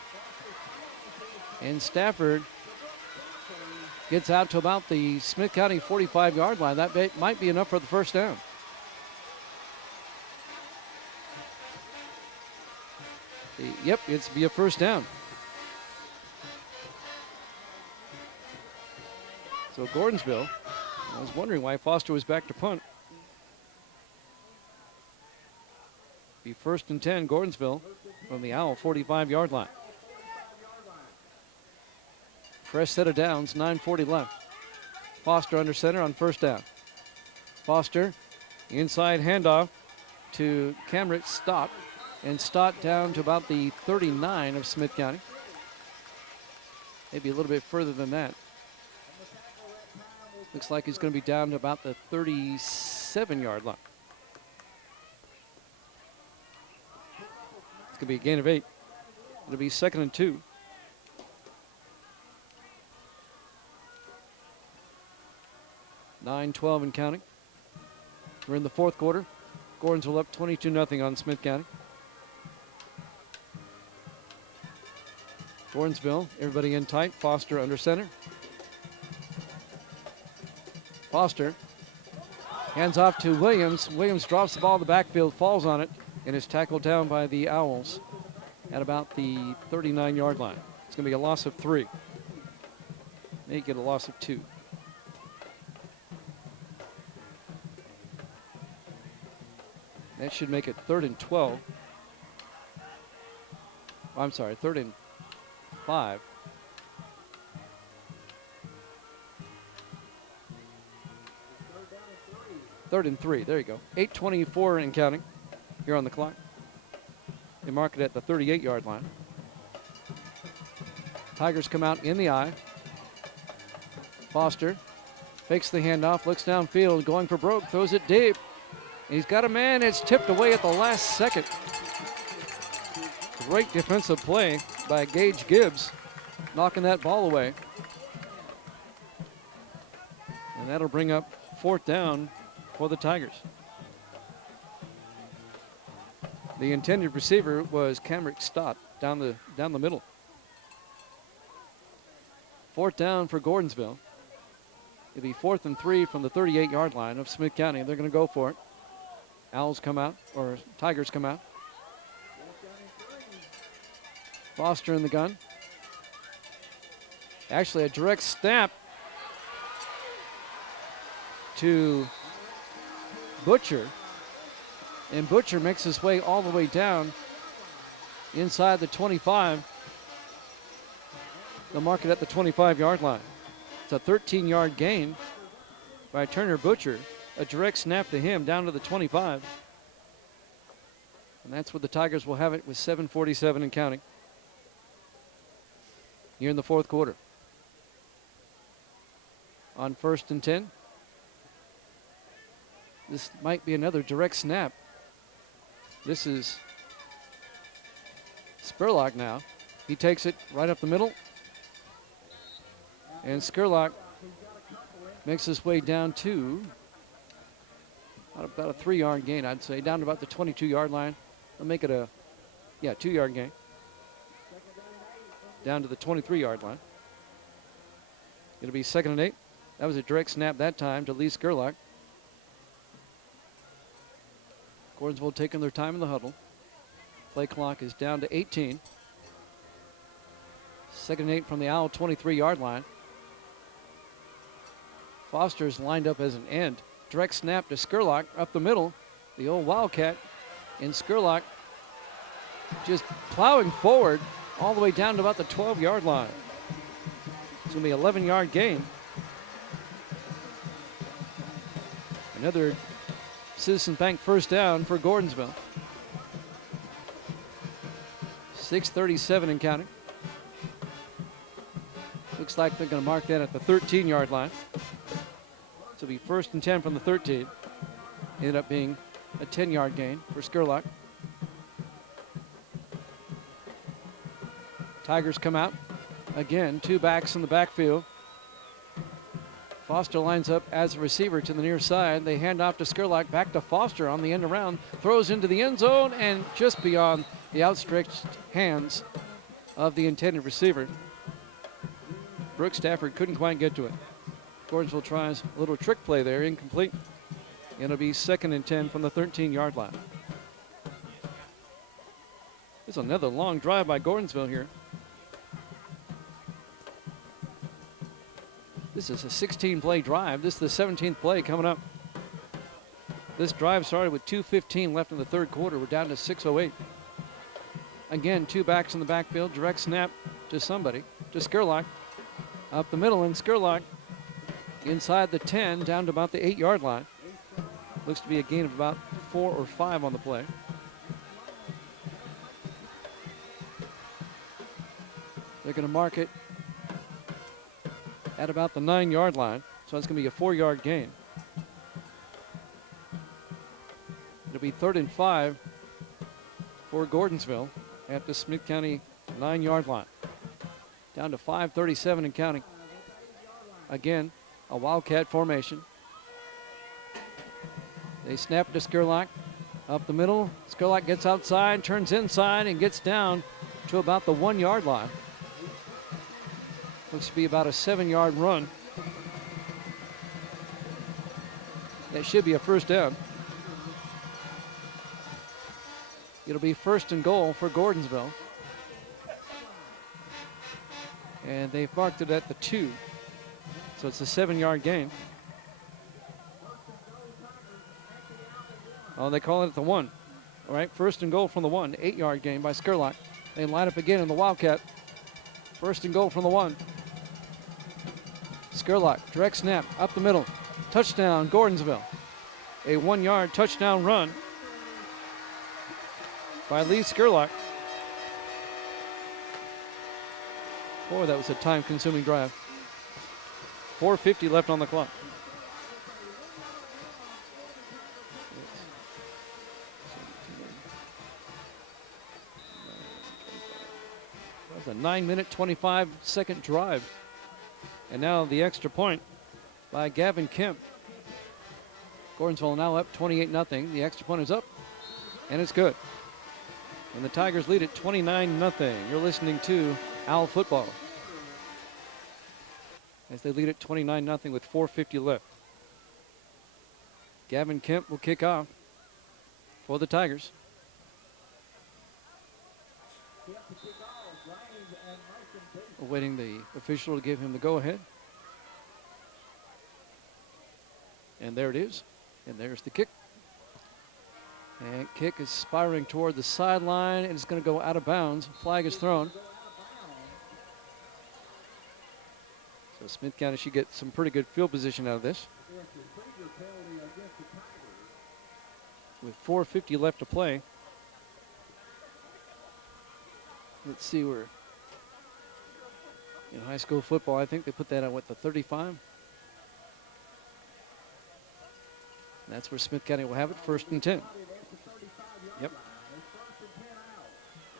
And Stafford gets out to about the Smith County 45-yard line. That might be enough for the first down. Yep, it's be a first down. So Gordonsville, I was wondering why Foster was back to punt. Be 1st and 10, Gordonsville from the Owl 45-yard line. Fresh set of downs, 9:40 left. Foster under center on first down. Foster, inside handoff to Cameron Stott. And Stott down to about the 39 of Smith County. Maybe a little bit further than that. Looks like he's going to be down to about the 37-yard line. It's going to be a gain of 8. It'll be 2nd and 2. (9:12 and counting. We're in the 4th quarter. Gordonsville up 22-0 on Smith County. Gordonsville, everybody in tight. Foster under center. Foster hands off to Williams. Williams drops the ball in the backfield, falls on it, and is tackled down by the Owls at about the 39-yard line. It's going to be a loss of 3. May get a loss of 2. That should make it 3rd and 12. Oh, I'm sorry, 3rd and 5. Third and 3, there you go. 8:24 and counting here on the clock. They mark it at the 38-yard line. Tigers come out in the eye. Foster fakes the handoff, looks downfield, going for broke, throws it deep. He's got a man, it's tipped away at the last second. Great defensive play by Gage Gibbs, knocking that ball away. And that'll bring up 4th down for the Tigers. The intended receiver was Cameron Stott down the middle. 4th down for Gordonsville. It'll be 4th and 3 from the 38-yard line of Smith County. They're going to go for it. Owls come out, or Tigers come out. Foster in the gun. Actually, a direct snap to Butcher. And Butcher makes his way all the way down inside the 25. They'll mark it at the 25-yard line. It's a 13-yard gain by Turner Butcher. A direct snap to him down to the 25. And that's where the Tigers will have it with 7:47 and counting here in the 4th quarter. On 1st and 10. This might be another direct snap. This is Spurlock now. He takes it right up the middle. And Spurlock makes his way down to about a 3-yard gain, I'd say, down to about the 22-yard line. They'll make it a 2-yard gain. Down to the 23-yard line. It'll be 2nd and 8. That was a direct snap that time to Lee Spurlock. Gordonsville taking their time in the huddle. Play clock is down to 18. 2nd and 8 from the Owl 23-yard line. Foster's lined up as an end. Direct snap to Spurlock up the middle. The old Wildcat. And Spurlock just plowing forward all the way down to about the 12-yard line. It's going to be an 11-yard gain. Another Citizens Bank first down for Gordonsville. 6:37 and counting. Looks like they're going to mark that at the 13-yard line. So it'll be 1st and 10 from the 13. Ended up being a 10-yard gain for Spurlock. Tigers come out. Again, 2 backs in the backfield. Foster lines up as a receiver to the near side. They hand off to Skurlock, back to Foster on the end around. Throws into the end zone and just beyond the outstretched hands of the intended receiver. Brooks Stafford couldn't quite get to it. Gordonsville tries a little trick play there, incomplete. It'll be 2nd and 10 from the 13-yard line. There's another long drive by Gordonsville here. This is a 16-play drive. This is the 17th play coming up. This drive started with 2:15 left in the third quarter. We're down to 6:08. Again, 2 backs in the backfield. Direct snap to somebody, to Skurlock. Up the middle, and Skurlock inside the 10, down to about the 8-yard line. Looks to be a gain of about 4 or 5 on the play. They're going to mark it at about the 9-yard line, so it's going to be a 4-yard gain. It'll be 3rd and 5 for Gordonsville at the Smith County 9-yard line. Down to 5:37 and counting. Again, a Wildcat formation. They snap to Skurlock. Up the middle, Skurlock gets outside, turns inside, and gets down to about the 1-yard line. Looks to be about a 7-yard run. That should be a first down. It'll be 1st and goal for Gordonsville. And they've marked it at the 2. So it's a 7-yard gain. Oh, they call it at the 1. All right, 1st and goal from the 1. 8-yard gain by Skurlock. They line up again in the Wildcat. 1st and goal from the 1. Skurlock, direct snap, up the middle. Touchdown, Gordonsville. A 1-yard touchdown run by Lee Skurlock. Boy, that was a time-consuming drive. 4:50 left on the clock. That was a 9-minute, 25-second drive. And now the extra point by Gavin Kemp. Gordonsville now up 28-0. The extra point is up, and it's good. And the Tigers lead at 29-0. You're listening to Owl Football as they lead at 29-0 with 4:50 left. Gavin Kemp will kick off for the Tigers. Awaiting the official to give him the go-ahead. And there it is. And there's the kick. And kick is spiraling toward the sideline, and it's going to go out of bounds. Flag is thrown. So Smith County should get some pretty good field position out of this. With 4:50 left to play. Let's see where. In high school football, I think they put that at, what, the 35? And that's where Smith County will have it, 1st and 10. Yep.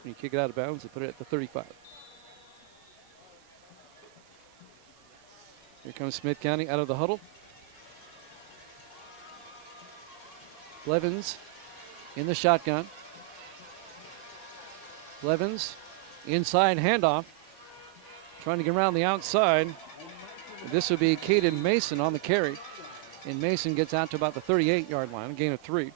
When you kick it out of bounds, they put it at the 35. Here comes Smith County out of the huddle. Blevins in the shotgun. Blevins inside handoff. Trying to get around the outside. This would be Caden Mason on the carry. And Mason gets out to about the 38-yard line, a gain of 3.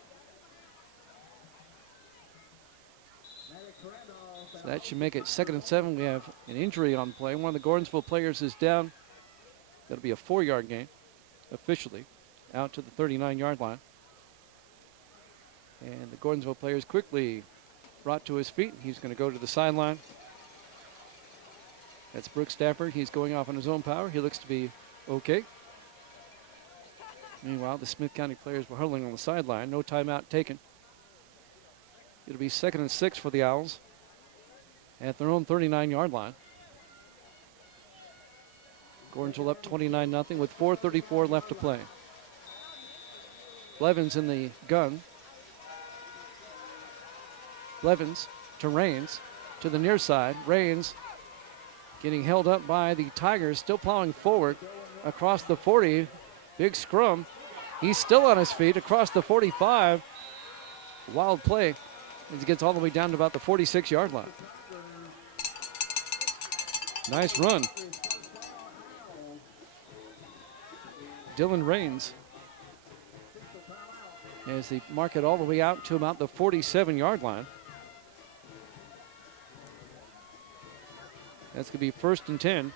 So that should make it 2nd and 7. We have an injury on the play. One of the Gordonsville players is down. That'll be a 4-yard gain, officially, out to the 39-yard line. And the Gordonsville player is quickly brought to his feet. He's going to go to the sideline. That's Brooks Stafford. He's going off on his own power. He looks to be okay. Meanwhile, the Smith County players were huddling on the sideline. No timeout taken. It'll be 2nd and 6 for the Owls at their own 39-yard line. Gordonsville up 29-0 with 4:34 left to play. Blevins in the gun. Blevins to Rains to the near side. Rains getting held up by the Tigers, still plowing forward across the 40. Big scrum. He's still on his feet across the 45. Wild play as he gets all the way down to about the 46-yard line. Nice run. Dylan Raines as they mark it all the way out to about the 47-yard line. That's going to be 1st and 10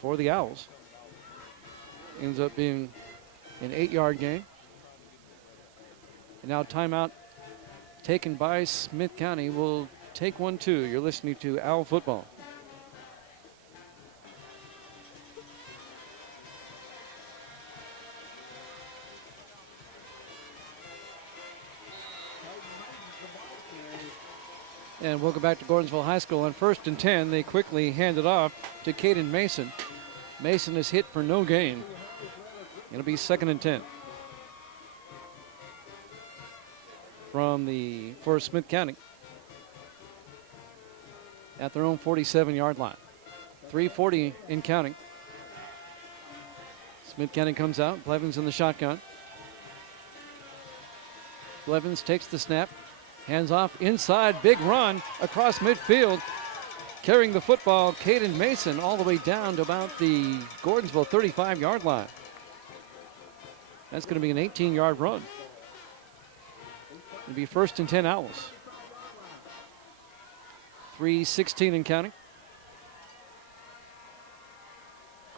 for the Owls. Ends up being an 8-yard gain. And now timeout taken by Smith County. Will take 1-2. You're listening to Owl Football. And welcome back to Gordonsville High School. On 1st and 10, they quickly hand it off to Caden Mason. Mason is hit for no gain. It'll be 2nd and 10 for Smith County at their own 47-yard line. 3:40 in counting. Smith County comes out. Blevins in the shotgun. Blevins takes the snap. Hands off inside, big run across midfield. Carrying the football, Caden Mason all the way down to about the Gordonsville 35-yard line. That's going to be an 18-yard run. It'll be 1st and 10 Owls. 3:16 in counting.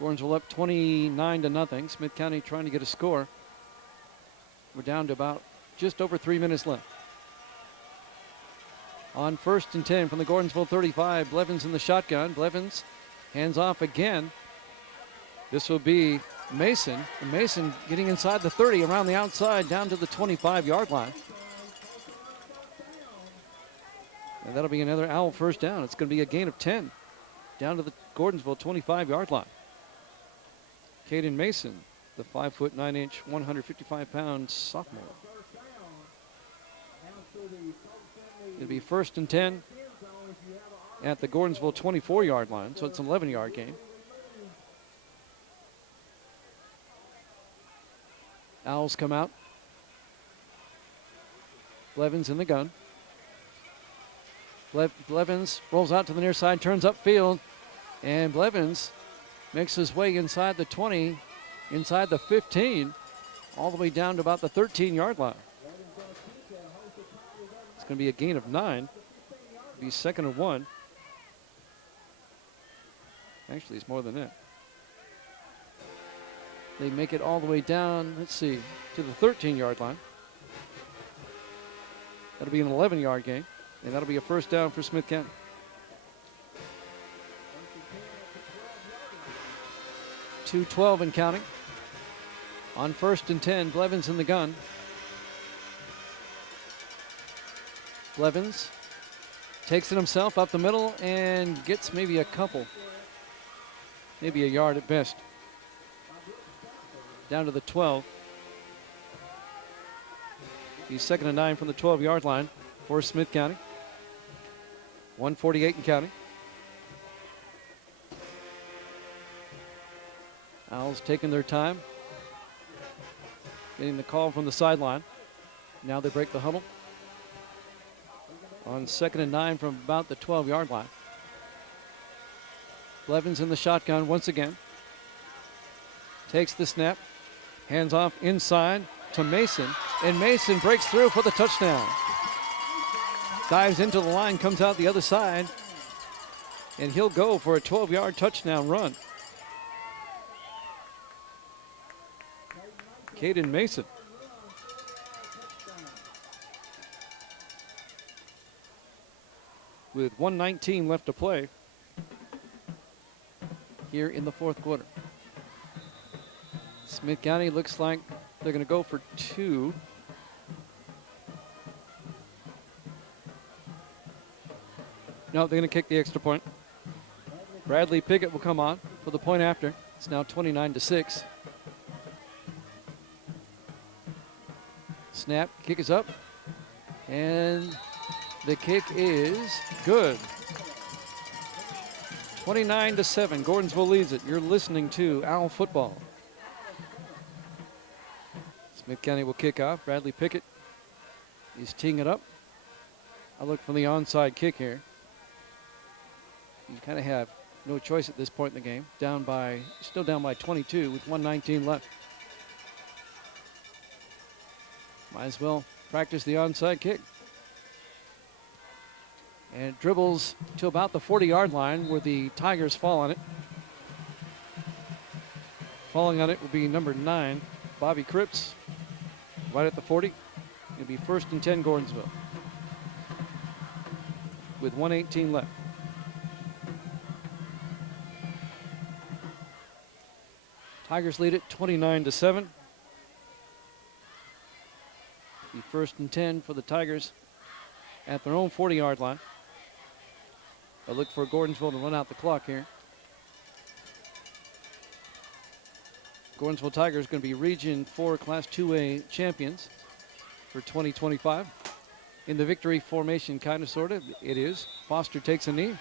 Gordonsville up 29-0. Smith County trying to get a score. We're down to about just over 3 minutes left. On 1st and 10 from the Gordonsville 35, Blevins in the shotgun. Blevins hands off again. This will be Mason. And Mason getting inside the 30, around the outside, down to the 25-yard line. And that'll be another Owl 1st down. It's going to be a gain of 10, down to the Gordonsville 25-yard line. Caden Mason, the 5'9", 155-pound sophomore. It'll be 1st and 10 at the Gordonsville 24-yard line, so it's an 11-yard gain. Owls come out. Blevins in the gun. Blevins rolls out to the near side, turns upfield, and Blevins makes his way inside the 20, inside the 15, all the way down to about the 13-yard line. It's going to be a gain of 9. It'll be 2nd and 1. Actually, it's more than that. They make it all the way down, let's see, to the 13-yard line. That'll be an 11-yard gain, and that'll be a 1st down for Smith County. .212 and counting. On 1st and 10, Blevins in the gun. Blevins takes it himself up the middle and gets maybe a couple, maybe a yard at best. Down to the 12. He's 2nd and 9 from the 12-yard line for Smith County. 1:48 in counting. Owls taking their time, getting the call from the sideline. Now they break the huddle. On 2nd and 9 from about the 12-yard line. Blevins in the shotgun once again. Takes the snap. Hands off inside to Mason. And Mason breaks through for the touchdown. Dives into the line, comes out the other side. And he'll go for a 12-yard touchdown run. Caden Mason. With 1:19 left to play here in the 4th quarter. Smith County looks like they're going to go for 2. No, they're going to kick the extra point. Bradley Pickett will come on for the point after. It's now 29-6. Snap, kick is up, and the kick is good. 29-7, Gordonsville leads it. You're listening to Owl Football. Smith County will kick off. Bradley Pickett is teeing it up. I look for the onside kick here. You kind of have no choice at this point in the game. Still down by 22 with 1:19 left. Might as well practice the onside kick. And it dribbles to about the 40-yard line where the Tigers fall on it. Falling on it will be number 9, Bobby Cripps, right at the 40. It'll be 1st and 10 Gordonsville with 1:18 left. Tigers lead it 29-7. Be 1st and 10 for the Tigers at their own 40-yard line. I look for Gordonsville to run out the clock here. Gordonsville Tigers going to be Region 4 Class 2A champions for 2025. In the victory formation, kind of, sort of, it is. Foster takes a knee.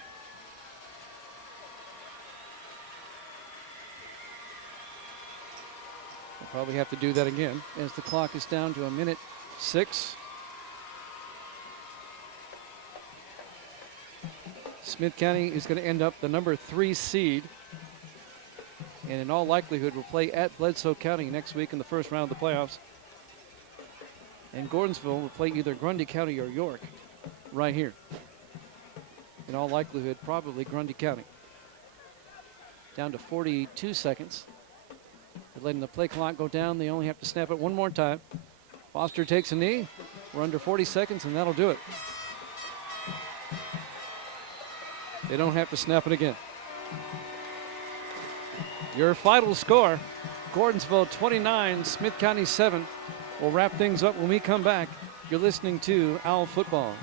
They'll probably have to do that again as the clock is down to 1:06. Smith County is going to end up the number 3 seed, and in all likelihood will play at Bledsoe County next week in the first round of the playoffs. And Gordonsville will play either Grundy County or York right here. In all likelihood, probably Grundy County. Down to 42 seconds. They're letting the play clock go down. They only have to snap it one more time. Foster takes a knee. We're under 40 seconds, and that'll do it. They don't have to snap it again. Your final score, Gordonsville 29, Smith County 7. We'll wrap things up when we come back. You're listening to Owl Football.